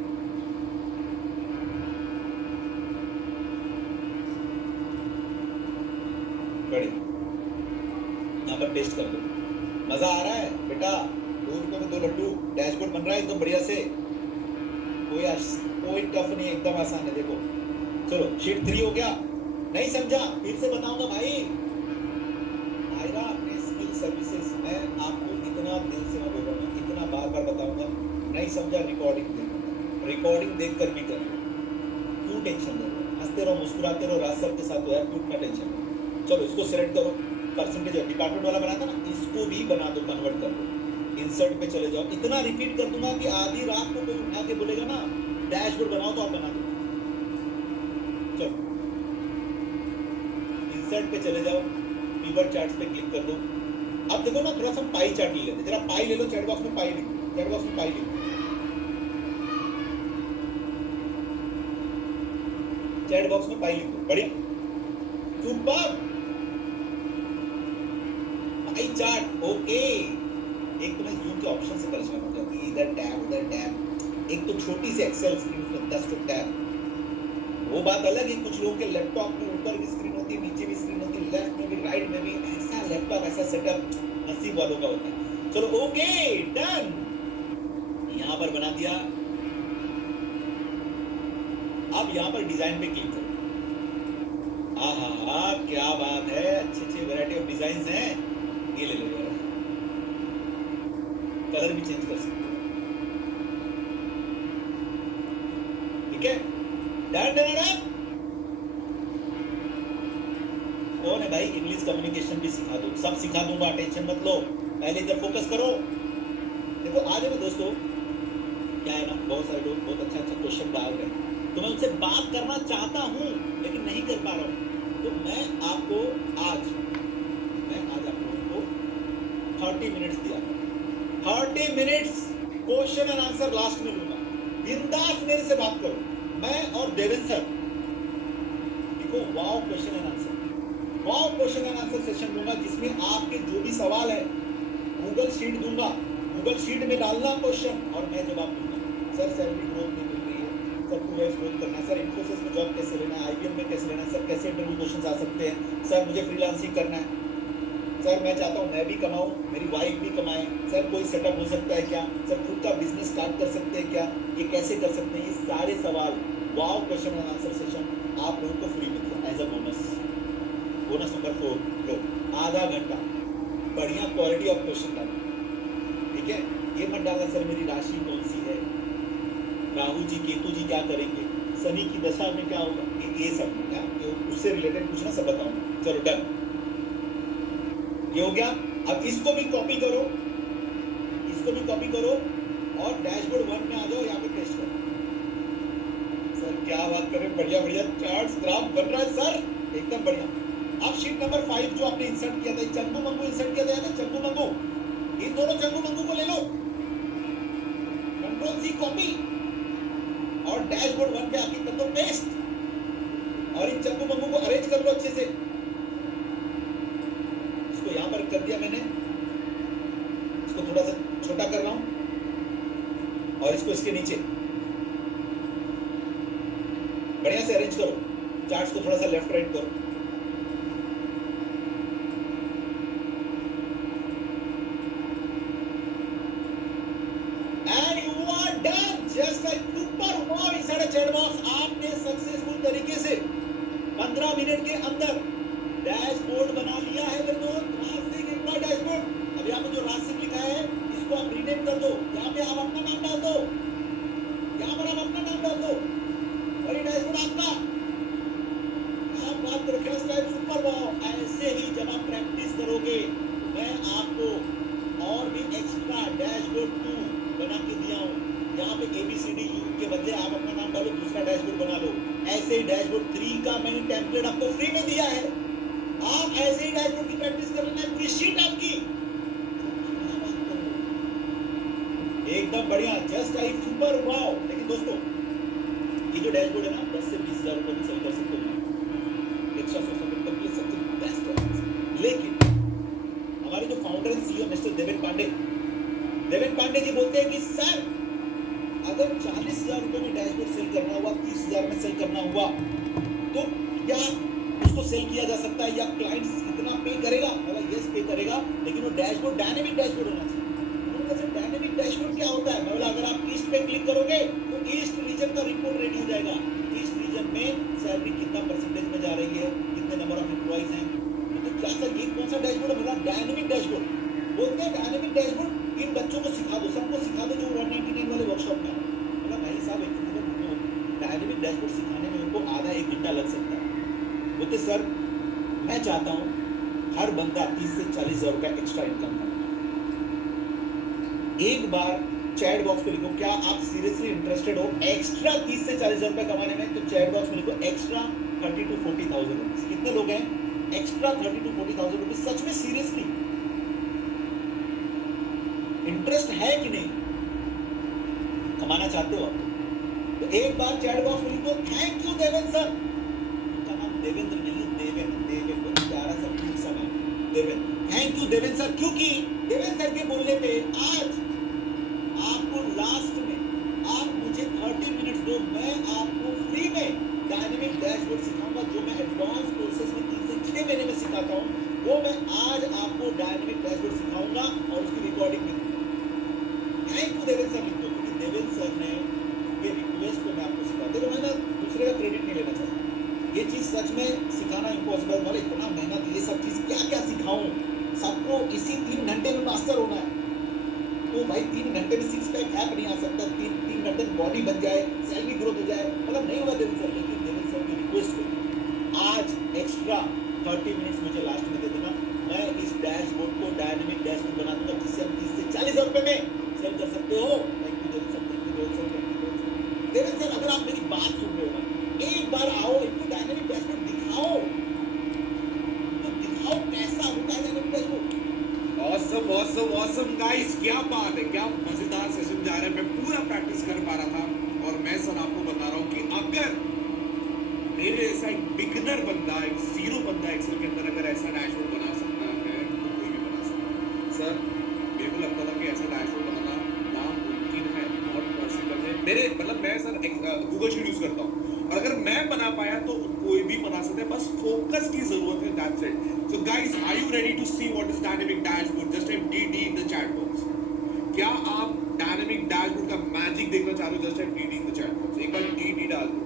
बढ़िया, यहाँ पर पेस्ट कर दो। मजा आ रहा है बेटा, 2 रुपए में 2 लड्डू। डैशबोर्ड बन रहा है एकदम बढ़िया से, कोई टफ नहीं, एकदम आसान है। देखो चलो शीट 3 हो गया। नहीं समझा फिर से बताऊंगा भाई। आयरा अपने स्किल सर्विसेज, मैं आपको इतना दिल से मैं बोल रहा हूँ, इतना बार बार बताऊंगा। नहीं समझा रिकॉर्डिंग देखो, रिकॉर्डिंग देख कर भी कर। क्यों टेंशन ले रहे हो? हंसते रहो, मुस्कुराते रहो, राज सर के साथ हो यार, क्यों इतना टेंशन लो। चलो इसको सेलेक्ट करो, परसेंटेज डिपार्टमेंट वाला बना था ना, इसको भी बना दो, कन्वर्ट कर दो। इंसर्ट पे चले जाओ। इतना रिपीट कर दूंगा कि आधी रात को कोई उठा के बोलेगा ना डैशबोर्ड बनाओ तो आप बना दो। चलो इंसर्ट पे चले जाओ, पिवट चार्ट्स पे क्लिक कर दो। अब देखो ना थोड़ा सा पाई चार्ट ले लेते, जरा पाई ले लो, चैट बॉक्स में पाई लिखो, चैट बॉक्स में पाई लिखो, चैट बॉक्स में पाई लिखो। बढ़िया, सुपर पाई चार्ट, ओके। एक तो मैं जूम के ऑप्शन से परेशान हो जाती है, इधर टैब उधर टैब। एक तो छोटी सी एक्सेल स्क्रीन में 10 टैब, वो बात अलग है। कुछ लोगों के लैपटॉप में ऊपर भी स्क्रीन होती है, नीचे भी स्क्रीन होती है, लेफ्ट में भी राइट में भी। ऐसा लैपटॉप ऐसा सेटअप नसीब वालों का होता है। चलो ओके डन, यहां पर बना दिया। अब यहां पर डिजाइन पे क्लिक करो। आहा क्या बात है, अच्छे अच्छे वैरायटी ऑफ डिजाइन हैं। ये ले लो यार, कलर भी चेंज कर सकते हो, ठीक है। Done done done. कौन है भाई, इंग्लिश कम्युनिकेशन भी सिखा दो, सब सिखा दूंगा, टेंशन मत लो। पहले इधर फोकस करो। देखो आज है ना दोस्तों, क्या है ना, बहुत सारे लोग बहुत अच्छा अच्छा क्वेश्चन डाल रहे हैं, तो मैं उनसे बात करना चाहता हूं लेकिन नहीं कर पा रहा हूं। तो मैं आज आप लोगों को 30 मिनट्स दिया, 30 minutes question and answer last में लूंगा। बिंदास मेरे से बात करो, मैं और देवेंद्र सर। देखो wow question and answer, wow question and answer session दूंगा, जिसमें आपके जो भी सवाल है गूगल शीट दूंगा, गूगल शीट में डालना क्वेश्चन और मैं जवाब दूंगा। सर सैलरी ग्रोथ नहीं मिल रही है, सर 2x ग्रोथ करना है, सर इन्फोसिस में जॉब कैसे लेना है, आईबीएम में कैसे लेना है, सर कैसे इंटरव्यू क्वेश्चंस आ सकते हैं, सर मुझे फ्रीलांसिंग करना है, सर मैं चाहता हूँ मैं भी कमाऊँ, मेरी वाइफ भी कमाए, सर कोई सेटअप हो सकता है क्या, सर खुद का बिजनेस स्टार्ट कर सकते हैं क्या, ये कैसे कर सकते हैं। ये सारे सवाल wow question and answer session आप लोगों को फ्री मिल गया as a bonus. Bonus number 4 लो, आधा घंटा बढ़िया क्वालिटी ऑफ क्वेश्चन डालो, ठीक है। ये मत डालना सर मेरी राशि कौन सी है, राहु जी केतु जी क्या करेंगे, शनि की दशा में क्या होगा, ये सब उससे रिलेटेड कुछ ना सब बताऊंगा। चलो डन, ये हो गया। अब इसको भी कॉपी करो, इसको भी कॉपी करो और डैशबोर्ड 1 में आ जाओ, यहाँ पे पेस्ट करो। सर क्या बात करें, बढ़िया बढ़िया चार्ट्स ग्राफ बन रहा है सर, एकदम बढ़िया। अब शीट नंबर 5 जो आपने इंसर्ट किया था, चंगू मंगू इंसर्ट किया था, चंगू मंगू, इन दोनों चंगू मंगू को ले लो, कंट्रोल सी कॉपी और डैशबोर्ड 1 पे आके कर दो पेस्ट, और इन चंगू मंगू को अरेंज कर लो अच्छे से। इसको यहां पर कर दिया मैंने, इसको थोड़ा सा छोटा कर रहा हूं और इसको इसके नीचे बढ़िया से अरेंज करो। चार्ट्स को थोड़ा सा लेफ्ट राइट करो, and you are done just like super wow inside a chat box. आपने सक्सेसफुल तरीके से 15 मिनट के अंदर डैशबोर्ड बना लिया है मेरे दोस्त, रासिक एम्प्लॉय डैशबोर्ड। अब यहाँ पे जो रासिक लिखा है इसको आप रीनेम कर दो, यहाँ पे आप अपना नाम डाल दो, यहाँ पर आप अपना नाम डाल दो और ये डैशबोर्ड आपका। आप बात करो फर्स्ट टाइम सुपर वाव। ऐसे ही जब आप प्रैक्टिस करोगे मैं आपको और भी एक्स्ट्रा डैशबोर्ड बना लो। ऐसे ही डैशबोर्ड 3 का मैंने टेम्पलेट आपको फ्री में दिया है, आप ऐसे ही डैशबोर्ड की प्रैक्टिस कर लेना है, पूरी शीट आपकी एकदम बढ़िया, जस्ट आई सुपर वाओ। लेकिन दोस्तों ये जो डैशबोर्ड है ना 10 से 20 हजार रुपए में सेल कर सकते हो, एक्स्ट्रा सोर्स ऑफ इनकम के लिए सबसे बेस्ट है। लेकिन हमारे जो founder and CEO mister Deven Pandey ji बोलते हैं कि सर अगर 40,000 रुपए में डैशबोर्ड सेल करना हुआ, 30,000 में सेल करना हुआ, तो क्या उसको सेल किया जा सकता है, या क्लाइंट्स कितना पे करेगा? मतलब यस पे करेगा, लेकिन वो डैशबोर्ड डायनेमिक डैशबोर्ड होना चाहिए। डायनेमिक डैशबोर्ड क्या होता है? मतलब अगर आप ईस्ट पे क्लिक करोगे तो ईस्ट रीजन का रिपोर्ट रेडी हो जाएगा, ईस्ट रीजन में सैलरी कितना परसेंटेज में जा रही है, कितने नंबर ऑफ एम्प्लॉइज हैं। तो क्या सर ये कौन सा डैशबोर्ड है? मतलब डायनेमिक डैशबोर्ड बोलते हैं। डायनेमिक डैशबोर्ड इन बच्चों को सिखा दो, सबको सिखा दो जो 199 वाले वर्कशॉप में। मतलब भाई साहब एक डायनेमिक डैशबोर्ड सिखाने में उनको आधा 1 घंटा लग सकता है। बोलते सर मैं चाहता हूँ हर बंदा 30 से 40,000 रुपया एक्स्ट्रा इनकम करे। एक बार चैट बॉक्स पे लिखो, क्या आप सीरियसली इंटरेस्टेड हो एक्स्ट्रा 30 से 40,000 रुपए कमाने में? तो चैट बॉक्स में लिखो एक्स्ट्रा 30 to 40,000 रुपीज। कितने लोग हैं? Extra 30 to 40,000 rupees. सच में सीरियसली इंटरेस्ट है कि नहीं? कमाना चाहते हो आप? तो एक बार चैट बॉक्स में लिखो थैंक यू देवेंद्र सर। उनका नाम देवेंद्र नहीं, देवेंद्र प्यारा सा क्यूट सा नाम Devendra. Thank you Devendra sir, क्योंकि देवेंद्र सर के बोलने पे आज आपको लास्ट में आप मुझे 30 मिनट्स दो, मैं आपको फ्री में डायनेमिक डैशबोर्ड सिखाऊंगा, जो मैं एडवांस कोर्सेज में 3 से 6 महीने में सिखाता हूं, वो मैं आज आपको डायनेमिक डैशबोर्ड सिखाऊंगा और उसकी रिकॉर्डिंग भी दूंगा। थैंक यू देवेंद्र सर लिखो, क्योंकि देवेंद्र सर ने ये रिक्वेस्ट को मैं आपको सिखाता हूं। मैं ना दूसरे का क्रेडिट नहीं लेना चाहता, ये चीज सच में सिखाना इम्पॉसिबल। मतलब इतना मेहनत, ये सब चीज क्या क्या सिखाऊं सबको, इसी 3 घंटे में मास्टर होना है। तो भाई 3 घंटे में 6 पैक ऐप नहीं आ सकता, 3 घंटे में बॉडी बन जाए, सैलरी ग्रोथ हो जाए, मतलब नहीं होगा देवेंद्र सर। लेकिन देवेंद्र सर की रिक्वेस्ट को आज एक्स्ट्रा 30 मिनट्स मुझे लास्ट में दे देना, मैं इस डैशबोर्ड को डायनेमिक डैशबोर्ड बना दूंगा, जिससे हम 30 से 40,000 रुपए में सेल कर सकते हो। Thank you Devendra sir, thank you Devendra sir. Devendra sir अगर आप मेरी बात सुन रहे हो ना, एक बार आओ, इनको डायनेमिक डैशबोर्ड दिखाओ, तो दिखाओ कैसा होता है dynamic dashboard. Awesome, awesome, awesome guys, क्या बात है, क्या मजेदार सेशन जा रहा है। मैं पूरा प्रैक्टिस कर पा रहा था और मैं सर आपको बता रहा हूँ कि अगर मेरे जैसा एक बिगिनर बंदा, एक जीरो बंदा एक्सेल के अंदर अगर ऐसा डैशबोर्ड बना सकता है तो कोई भी बना सकता है। सर मेरे को लगता था कि ऐसा डैशबोर्ड बनाना नामुमकिन है, नॉट पॉसिबल है। मेरे मतलब मैं सर गूगल शीट यूज करता हूँ, और अगर मैं बना पाया तो कोई भी बना सकता है, बस फोकस की जरूरत है, that's it. So guys, are you ready to see what is dynamic dashboard? Just type DD in the chat box. क्या आप डायनेमिक डैशबोर्ड का मैजिक देखना चाहते हो? Just type DD in the chat box. एक बार DD डाल दो,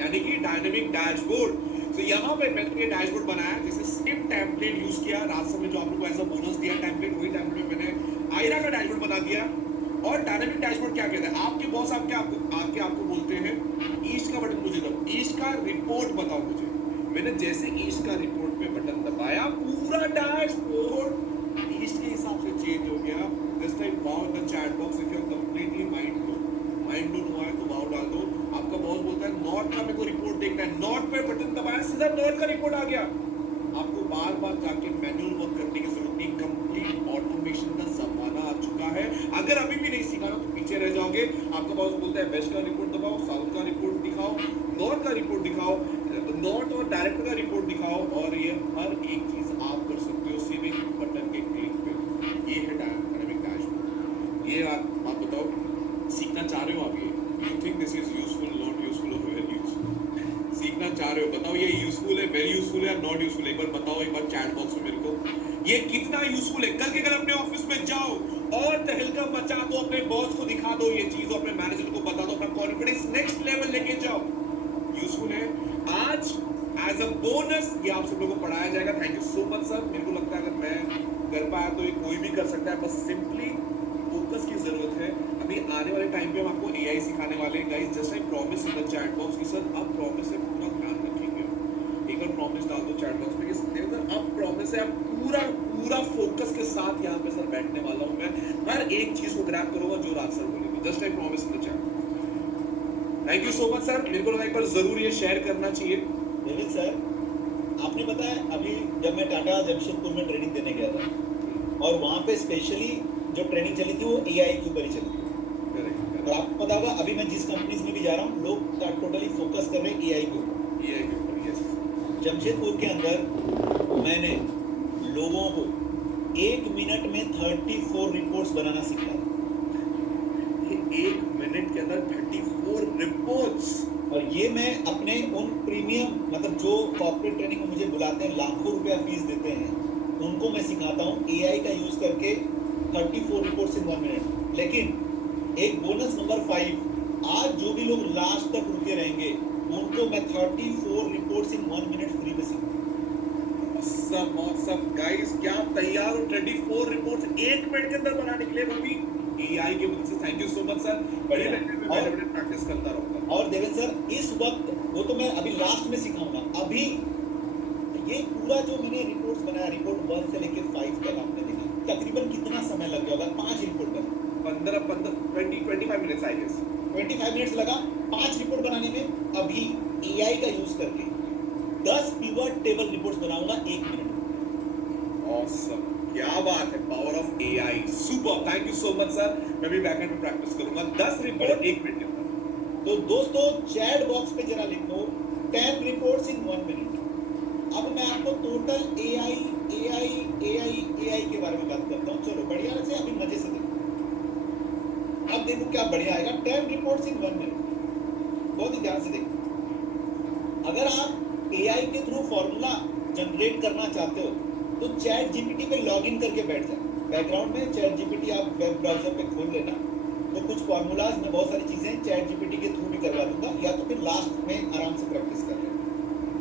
यानी कि डायनेमिक डैशबोर्ड। तो यहाँ पे मैंने ये डैशबोर्ड बनाया, जिसे स्किप टेम्पलेट यूज किया रात समय जो आप लोगों को ऐसा बोनस दिया टेम्पलेट, वही टेम्पलेट मैंने आयरा का डैशबोर्ड बना दिया। और डायनेमिक डैशबोर्ड क्या कहते हैं? आपके बॉस आपको बोलते हैं ईस्ट का बटन मुझे दो, ईस्ट का रिपोर्ट बताओ मुझे। मैंने जैसे ईस्ट का रिपोर्ट पे बटन दबाया, पूरा डैशबोर्ड ईस्ट के हिसाब से चेंज हो गया। Just type wow in the chat box if you are completely mind blown हुआ है तो वाओ डाल दो। आपका बॉस बोलता है नॉर्थ का मेरे को रिपोर्ट देखना है, नॉर्थ पे बटन दबाया, सीधा नॉर्थ का रिपोर्ट आ गया। आपको बार-बार जाके मैनुअल वर्क करने की जरूरत नहीं, कंप्लीट ऑटोमेशन का जमाना आ चुका है। अगर अभी भी नहीं सीखा ना तो पीछे रह जाओगे। आपका बॉस बोलता है वेस्ट का रिपोर्ट दबाओ, साउथ का रिपोर्ट दिखाओ, नॉर्थ का रिपोर्ट दिखाओ, नॉर्थ और डायरेक्टर का रिपोर्ट दिखाओ, और ये हर एक चीज आप कर सकते हो सिर्फ एक बटन के क्लिक पे। ये है डायनेमिक डैशबोर्ड। ये आप बताओ, सीखना चाह रहे हो आप? ये you think this is useful, not useful और वेरी यूजफुल? सीखना चाह रहे हो? बताओ ये यूजफुल है, वेरी यूजफुल है, नॉट यूजफुल? एक बार बताओ, एक बार चैट बॉक्स में मेरे को ये कितना यूजफुल है। कल के अगर अपने ऑफिस में जाओ और तहलका मचा दो, अपने बॉस को दिखा दो ये चीज, अपने मैनेजर को बता दो, अपना कॉन्फिडेंस नेक्स्ट लेवल लेके जाओ। यूजफुल है। आज एज अ बोनस ये आप सब लोगों को पढ़ाया जाएगा। Thank you so much sir. मेरे को लगता है अगर मैं कर पाया तो ये कोई भी कर सकता है, बस सिंपली फोकस की जरूरत है। अभी आने वाले टाइम पे हम आपको एआई सिखाने वाले हैं guys. Just I promise in the chat box कि सर आप प्रॉमिस से पूरा ध्यान रखेंगे। एक बार प्रॉमिस डाल दो चैट बॉक्स में कि सर अब प्रॉमिस है, अब पूरा फोकस के साथ यहाँ पे सर बैठने वाला हूँ मैं, हर एक चीज को ग्रैब करूंगा जो राज सर बोलेंगे। Just I promise in the chat. Thank you so much sir, मेरे को लगा एक बार जरूर ये शेयर करना चाहिए। देवेंद्र सर, आपने बताया अभी जब मैं टाटा जमशेदपुर में ट्रेनिंग देने गया था और वहाँ पे स्पेशली जो ट्रेनिंग चली थी वो एआई के ऊपर ही चली थी। करेक्ट, और आपको पता होगा अभी मैं जिस कंपनीज में भी जा रहा हूँ लोग टोटली फोकस कर रहे हैं एआई के ऊपर। एआई के ऊपर, यस। जमशेदपुर के अंदर मैंने लोगों को 1 मिनट में 34 रिपोर्ट्स बनाना सिखाया। एक मिनट के अंदर 34 रिपोर्ट्स। और ये मैं अपने उन प्रीमियम मतलब जो कॉर्पोरेट ट्रेनिंग में मुझे बुलाते हैं, लाखों रुपया फीस देते हैं, उनको मैं सिखाता हूँ एआई का यूज करके 34 रिपोर्ट्स इन 1 मिनट। लेकिन एक बोनस नंबर 5, आज जो भी लोग लास्ट तक रुके रहेंगे उनको मैं 34 रिपोर्ट्स इन 1 मिनट फ्री में सिखाऊंगा। Awesome guys, क्या आप तैयार हो 34 रिपोर्ट्स 1 मिनट के अंदर बनाने के लिए? भाभी एआई के वजह से thank you so much sir. बड़े लेवल पे मैं प्रैक्टिस करता रहूंगा। और देवेंद्र सर इस वक्त वो तो मैं अभी लास्ट में सिखाऊंगा। अभी ये पूरा जो मैंने रिपोर्ट्स बनाया, रिपोर्ट 1 से लेके 5 तक आपने देखा, तकरीबन कितना समय लग गया होगा? 5 रिपोर्ट बना, 25 मिनट्स आई गेस। 25 मिनट्स लगा 5 रिपोर्ट बनाने में। अभी एआई का यूज करके 10 पिवट टेबल रिपोर्ट्स बनाऊंगा 1 मिनट में। ऑसम, क्या बात है, power of AI, super, thank you so much sir. मैं भी बैकएंड में प्रैक्टिस करूंगा 10 रिपोर्ट 1 मिनट के अंदर। तो दोस्तों चैट बॉक्स पे जरा लिखो 10 रिपोर्ट्स इन 1 मिनट। अब मैं आपको टोटल एआई के बारे में बात करता हूँ। चलो बढ़िया से अभी मजे से देखो। अब देखो क्या बढ़िया आएगा, 10 रिपोर्ट्स इन 1 मिनट। बहुत ही ध्यान से देखो। अगर आप एआई के थ्रू फॉर्मूला जनरेट करना चाहते हो तो चैट जीपीटी पे लॉगिन करके बैठ जाए। बैकग्राउंड में चैट जीपीटी आप वेब ब्राउजर पे खोल लेना, तो कुछ फॉर्मूलाज में बहुत सारी चीजें चैट जीपीटी के थ्रू भी करवा दूंगा, या तो फिर लास्ट में आराम से प्रैक्टिस कर लेना।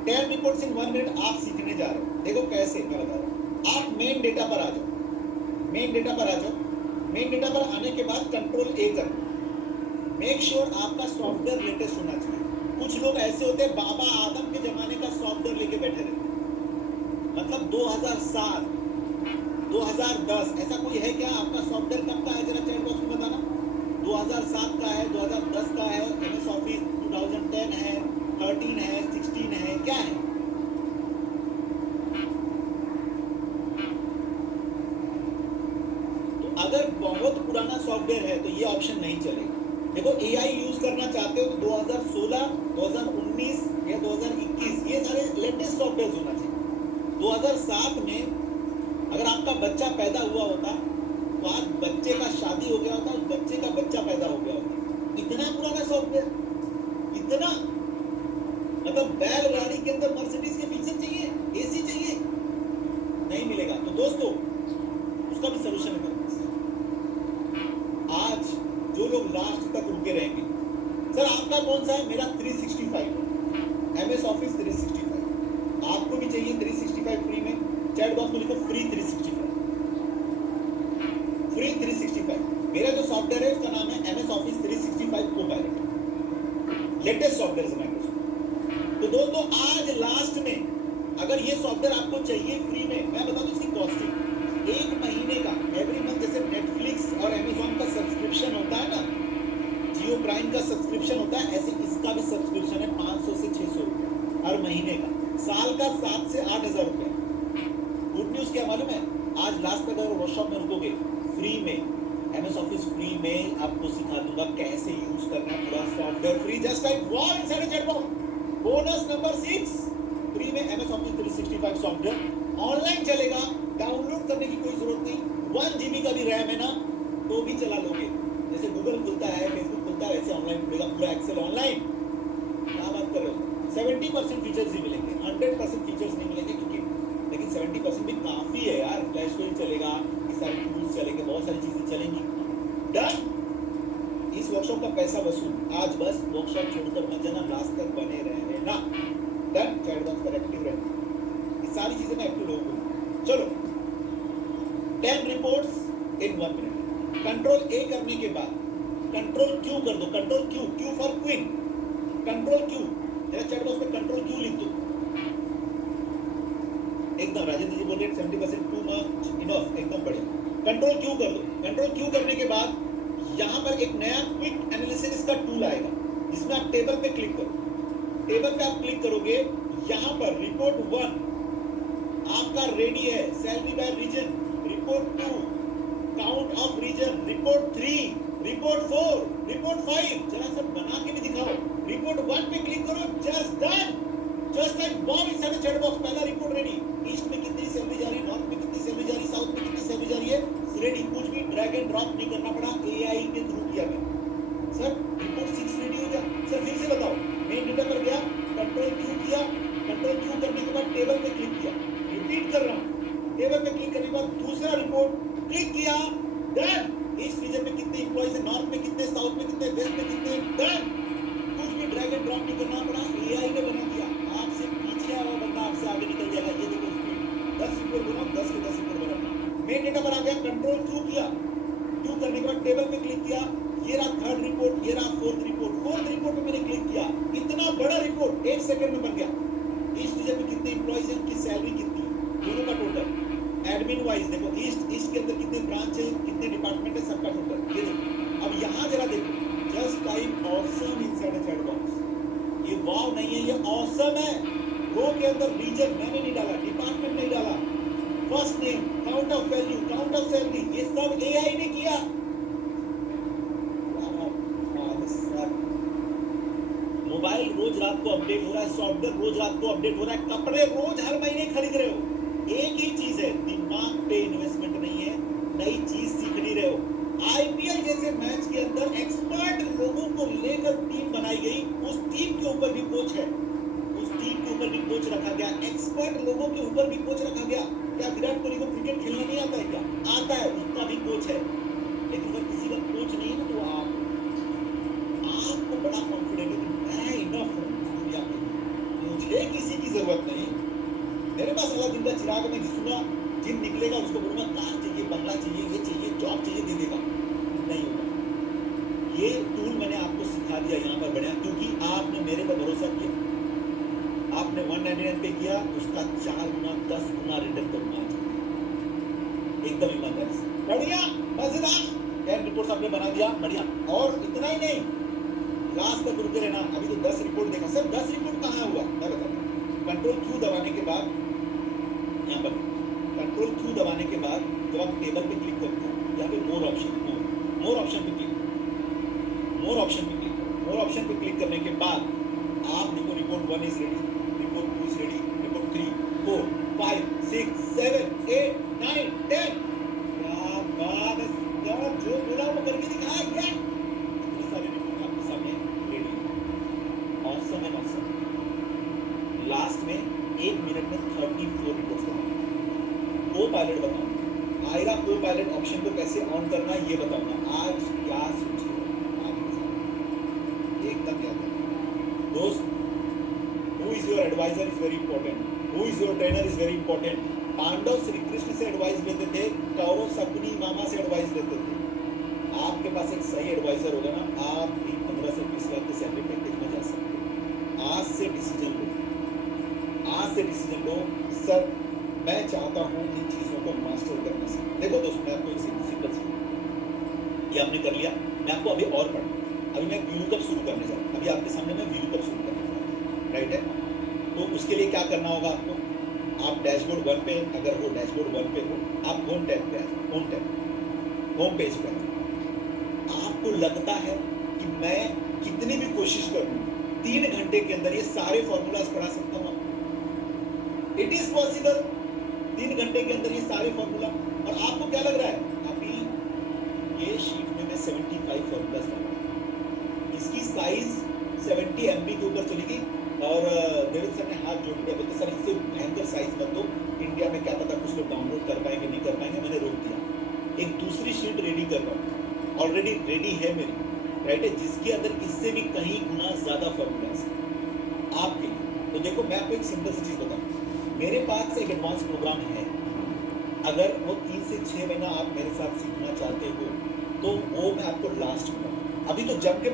10 रिपोर्ट्स इन 1 मिनट आप सीखने जा रहे हो। देखो कैसे, मैं बता रहा हूँ। आप मेन डेटा पर आ जाओ, मेन डेटा पर आ जाओ। मेन डेटा पर आने के बाद कंट्रोल ए करो। मेक श्योर आपका सॉफ्टवेयर लेटेस्ट होना चाहिए। कुछ लोग ऐसे होते हैं बाबा आदम के जमाने का सॉफ्टवेयर लेके बैठे रहते, मतलब 2007 2010 ऐसा कोई है क्या? आपका सॉफ्टवेयर कब का है जरा चैट बॉक्स में बताना। 2007 का है, 2010 का है, एमएस ऑफिस 2010 है, 13 है, 16 है, क्या है? तो अगर बहुत पुराना सॉफ्टवेयर है तो ये ऑप्शन नहीं चलेगा। देखो एआई यूज करना चाहते हो तो 2016, 2019 या 2021 ये सारे लेटेस्ट सॉफ्टवेयर होना चाहिए। 2007 में अगर आपका बच्चा पैदा हुआ होता तो आज बच्चे का शादी हो गया होता, उस बच्चे का बच्चा पैदा हो गया होता। इतना पुराना सॉफ्टवेयर, इतना मतलब बैलगाड़ी के अंदर मर्सिडीज के फीचर चाहिए, एसी चाहिए, नहीं मिलेगा। तो दोस्तों उसका भी सोल्यूशन है। आज जो लोग लास्ट तक रुके रहेंगे, सर आपका कौन सा है? मेरा 365 एमएस ऑफिस 365। आपको भी चाहिए 365 फ्री में? चैट बॉक्स में लिखो फ्री 365, फ्री 365। मेरा जो सॉफ्टवेयर है उसका नाम है MS office 365 Copilot, latest software है माइक्रोसॉफ्ट। तो दोस्तों आज लास्ट में अगर ये सॉफ्टवेयर आपको चाहिए फ्री में, मैं बता दूं इसकी कॉस्टिंग 1 महीने का एवरी मंथ, जैसे नेटफ्लिक्स और अमेजॉन का सब्सक्रिप्शन होता है ना, जियो प्राइम का सब्सक्रिप्शन होता है, ऐसे इसका भी सब्सक्रिप्शन है 500 से 600 रुपए हर महीने का, साल का 7 से 8 हजार रुपए। गुड न्यूज क्या मालूम है? आज लास्ट तक अगर वर्कशॉप में रुकोगे फ्री में एमएस ऑफिस फ्री में आपको सिखा दूंगा कैसे यूज करना है पूरा software free. Just like wall inside chat box. Bonus number 6 free में एमएस ऑफिस 365 सॉफ्टवेयर ऑनलाइन चलेगा, डाउनलोड करने की कोई जरूरत नहीं। 1 जीबी का भी रैम है ना तो भी चला लोगे। जैसे गूगल खुलता है, फेसबुक खुलता है, वैसे ऑनलाइन खुलेगा पूरा एक्सेल ऑनलाइन। क्या बात कर रहे हो? 70% फीचर्स ही मिलेंगे, 100% फीचर्स नहीं मिलेंगे, क्योंकि लेकिन 70% भी काफी है यार। फ्लैश स्टोरेज चलेगा, ये सारे टूल्स चलेंगे, बहुत सारी चीजें चलेंगी। डन। इस वर्कशॉप का पैसा वसूल। आज बस वर्कशॉप छोड़कर मत जाना, लास्ट तक बने रहना। डन। चैट बॉक्स पर एक्टिव रहना, ये सारी चीजें मैं एक्टिव लोगों को। चलो 10 रिपोर्ट्स इन 1 मिनट। कंट्रोल ए करने के बाद कंट्रोल क्यू कर दो। Control Q, Q for queen. Control Q, जरा चैट बॉक्स पे कंट्रोल क्यू लिख दो। एकदम राजेंद्र जी बोल रहे 70% टू मच इनफ, एकदम बढ़िया। कंट्रोल क्यू कर दो। कंट्रोल क्यू करने के बाद यहाँ पर एक नया क्विक एनालिसिस का टूल आएगा। इसमें आप टेबल पे क्लिक करो, टेबल पे आप क्लिक करोगे, यहां पर रिपोर्ट 1 आपका रेडी है, salary by region, report 2 count of region, report 3, report 4, report 5, जरा सब बना के भी दिखाओ। रिपोर्ट 1 पे क्लिक करो, just done, just like bomb inside the chat box, पहला रिपोर्ट रेडी। ईस्ट में कितनी सैलरी जा रही है, नॉर्थ में कितनी सैलरी जा रही है, साउथ में कितनी सैलरी जा रही है, रेडी। कुछ भी ड्रैग एंड ड्रॉप नहीं करना पड़ा, एआई के थ्रू किया गया। सर रिपोर्ट 6 रेडी हो गया। सर फिर से बताओ, मेन डेटा पर गया, कंट्रोल क्यू किया, कंट्रोल क्यू करने के बाद टेबल पे क्लिक किया, रिपीट कर रहा हूं, टेबल पे क्लिक करने के बाद दूसरा रिपोर्ट क्लिक किया, डन। ईस्ट रीजन में कितने एम्प्लॉइज है, नॉर्थ में कितने, साउथ में कितने, वेस्ट में कितने, डन। कुछ भी ड्रैग एंड ड्रॉप नहीं करना पड़ा, एआई ने बना दिया। आपसे पीछे आया बंदा आपसे आगे निकल जाएगा। ये देखो स्पीड, 10 रिपोर्ट बनाओ, 10 के 10 रिपोर्ट बनाओ। मेन डेटा पर आ गया, कंट्रोल क्यू किया, क्यू करने के बाद टेबल पे क्लिक किया, ये रहा थर्ड रिपोर्ट, ये रहा फोर्थ रिपोर्ट, फोर्थ रिपोर्ट पे मैंने क्लिक किया, इतना बड़ा रिपोर्ट 1 सेकंड में बन गया। ईस्ट रीजन में कितने एम्प्लॉइज हैं, उनकी सैलरी कितनी है, दोनों का टोटल। एडमिन वाइज देखो, ईस्ट के अंदर कितने ब्रांच है, कितने डिपार्टमेंट है, सबका टोटल ये देखो। अब यहाँ जरा देखो, just type awesome inside the chat box. ये वाव नहीं है, ये ऑसम है। रो के अंदर रीजन मैंने नहीं डाला, डिपार्टमेंट नहीं डाला, first name, count of value, count of salary, ये सब एआई ने किया। मोबाइल रोज रात को अपडेट हो रहा है, सॉफ्टवेयर रोज रात को अपडेट हो रहा है, कपड़े रोज हर महीने खरीद रहे हो। एक ही चीज है, दिमाग पे इन्वेस्टमेंट नहीं है, नई चीज सीख नहीं रहे हो। आईपीएल जैसे मैच के अंदर एक्सपर्ट लोगों को लेकर टीम बनाई गई, उस टीम के ऊपर भी कोच है, उस टीम के ऊपर भी कोच रखा गया, एक्सपर्ट लोगों के ऊपर भी कोच रखा गया। क्या विराट कोहली को क्रिकेट खेलना नहीं आता है क्या? आता है, उसका भी कोच है। लेकिन अगर किसी का कोच नहीं है ना, तो आपको बड़ा कॉन्फिडेंट है कि मैं इनफ हूं दुनिया में, मुझे किसी की जरूरत नहीं। मेरे पास अल्लाह दिन का चिराग में घिसूंगा, जिन निकलेगा उसको बोलूंगा कार चाहिए, बंगला चाहिए, ये चाहिए, जॉब चाहिए, दे देगा, नहीं होगा। ये टूल मैंने आपको सिखा दिया यहाँ पर बढ़िया, क्योंकि आपने मेरे पर भरोसा किया, आपने 199 पे किया, उसका 4 गुना 10 गुना रिटर्न करूंगा एकदम ईमानदारी से। बढ़िया, मजेदार 10 रिपोर्ट्स आपने बना दिया, बढ़िया। और इतना ही नहीं, लास्ट तक रुके रहना। अभी तो 10 रिपोर्ट देखा। सर 10 रिपोर्ट कहाँ हुआ, मैं बताता हूँ। कंट्रोल क्यू दबाने के बाद, यहाँ पर कंट्रोल क्यू दबाने के बाद जब आप टेबल पे क्लिक करते हो, यहाँ पे मोर ऑप्शन, मोर ऑप्शन पे क्लिक करो, मोर ऑप्शन पे क्लिक करो। मोर ऑप्शन पे क्लिक करने के बाद आप देखो, report 1 is ready, report 2 is ready, report 3, 4, 5, 6, 7, 8, 9, 10। क्या बात है, जो बोला वो करके दिखाया गया। इतने सारे रिपोर्ट आपके सामने ready, awesome and awesome. Last में 1 मिनट में 34 रिपोर्ट्स बनाओ। को पायलट बताओ, आयरा को पायलट ऑप्शन को कैसे ऑन करना है ये बताऊंगा। आज क्या सोचिए, एकदम क्या दोस्त, who is your advisor is very important, who is your trainer is very important. Pandav Shri Krishna से एडवाइस लेते थे, कौरव शकुनी मामा से एडवाइस लेते थे। आपके पास एक सही एडवाइजर होगा ना, आप भी 15 से 20 लाख के सैलरी पैकेज में जा सकते हो। आज से डिसीजन लो, आज से डिसीजन लो। सर मैं चाहता हूं इन चीजों को मास्टर करना से। देखो दोस्त, मैं आपको एक सिंपल सी, ये आपने कर लिया, मैं आपको अभी और पढ़ा। अभी मैं VLOOKUP शुरू करने जा रहा हूं, अभी आपके सामने मैं VLOOKUP शुरू करने जा रहा हूं, राइट है। तो उसके लिए क्या करना होगा आपको, आप डैशबोर्ड 1 पे, अगर वो डैशबोर्ड 1 पे हो, आप होम टैब पे आए, होम टैब, होम पेज पे आए। आपको लगता है कि मैं कितनी भी कोशिश करूं 3 घंटे के अंदर ये सारे फॉर्मूलाज पढ़ा सकता हूं आपको? इट इज पॉसिबल, 3 घंटे के अंदर ये सारे फॉर्मूला। और आपको क्या लग रहा है, अभी ये शीट में मैं 75 फॉर्मूलाज डालूंगा, इसकी साइज 70 MB के ऊपर चलेगी। और देवेंद्र सर ने हाथ जोड़ दिया, बोलते सर इससे भयंकर साइज मत दो, इंडिया में क्या पता कुछ लोग डाउनलोड कर पाएंगे नहीं कर पाएंगे। मैंने रोक दिया, एक दूसरी शीट रेडी कर रहा हूँ, ऑलरेडी रेडी है मेरी, राइट है, जिसके अंदर इससे भी कहीं गुना ज्यादा फॉर्मूलाज आपके लिए। तो देखो मैं आपको एक सिंपल सी चीज बताऊं, मेरे पास एक एडवांस प्रोग्राम है, अगर वो 3 से 6 महीना आप मेरे साथ सीखना चाहते हो तो वो मैं आपको लास्ट में, अभी तो जम के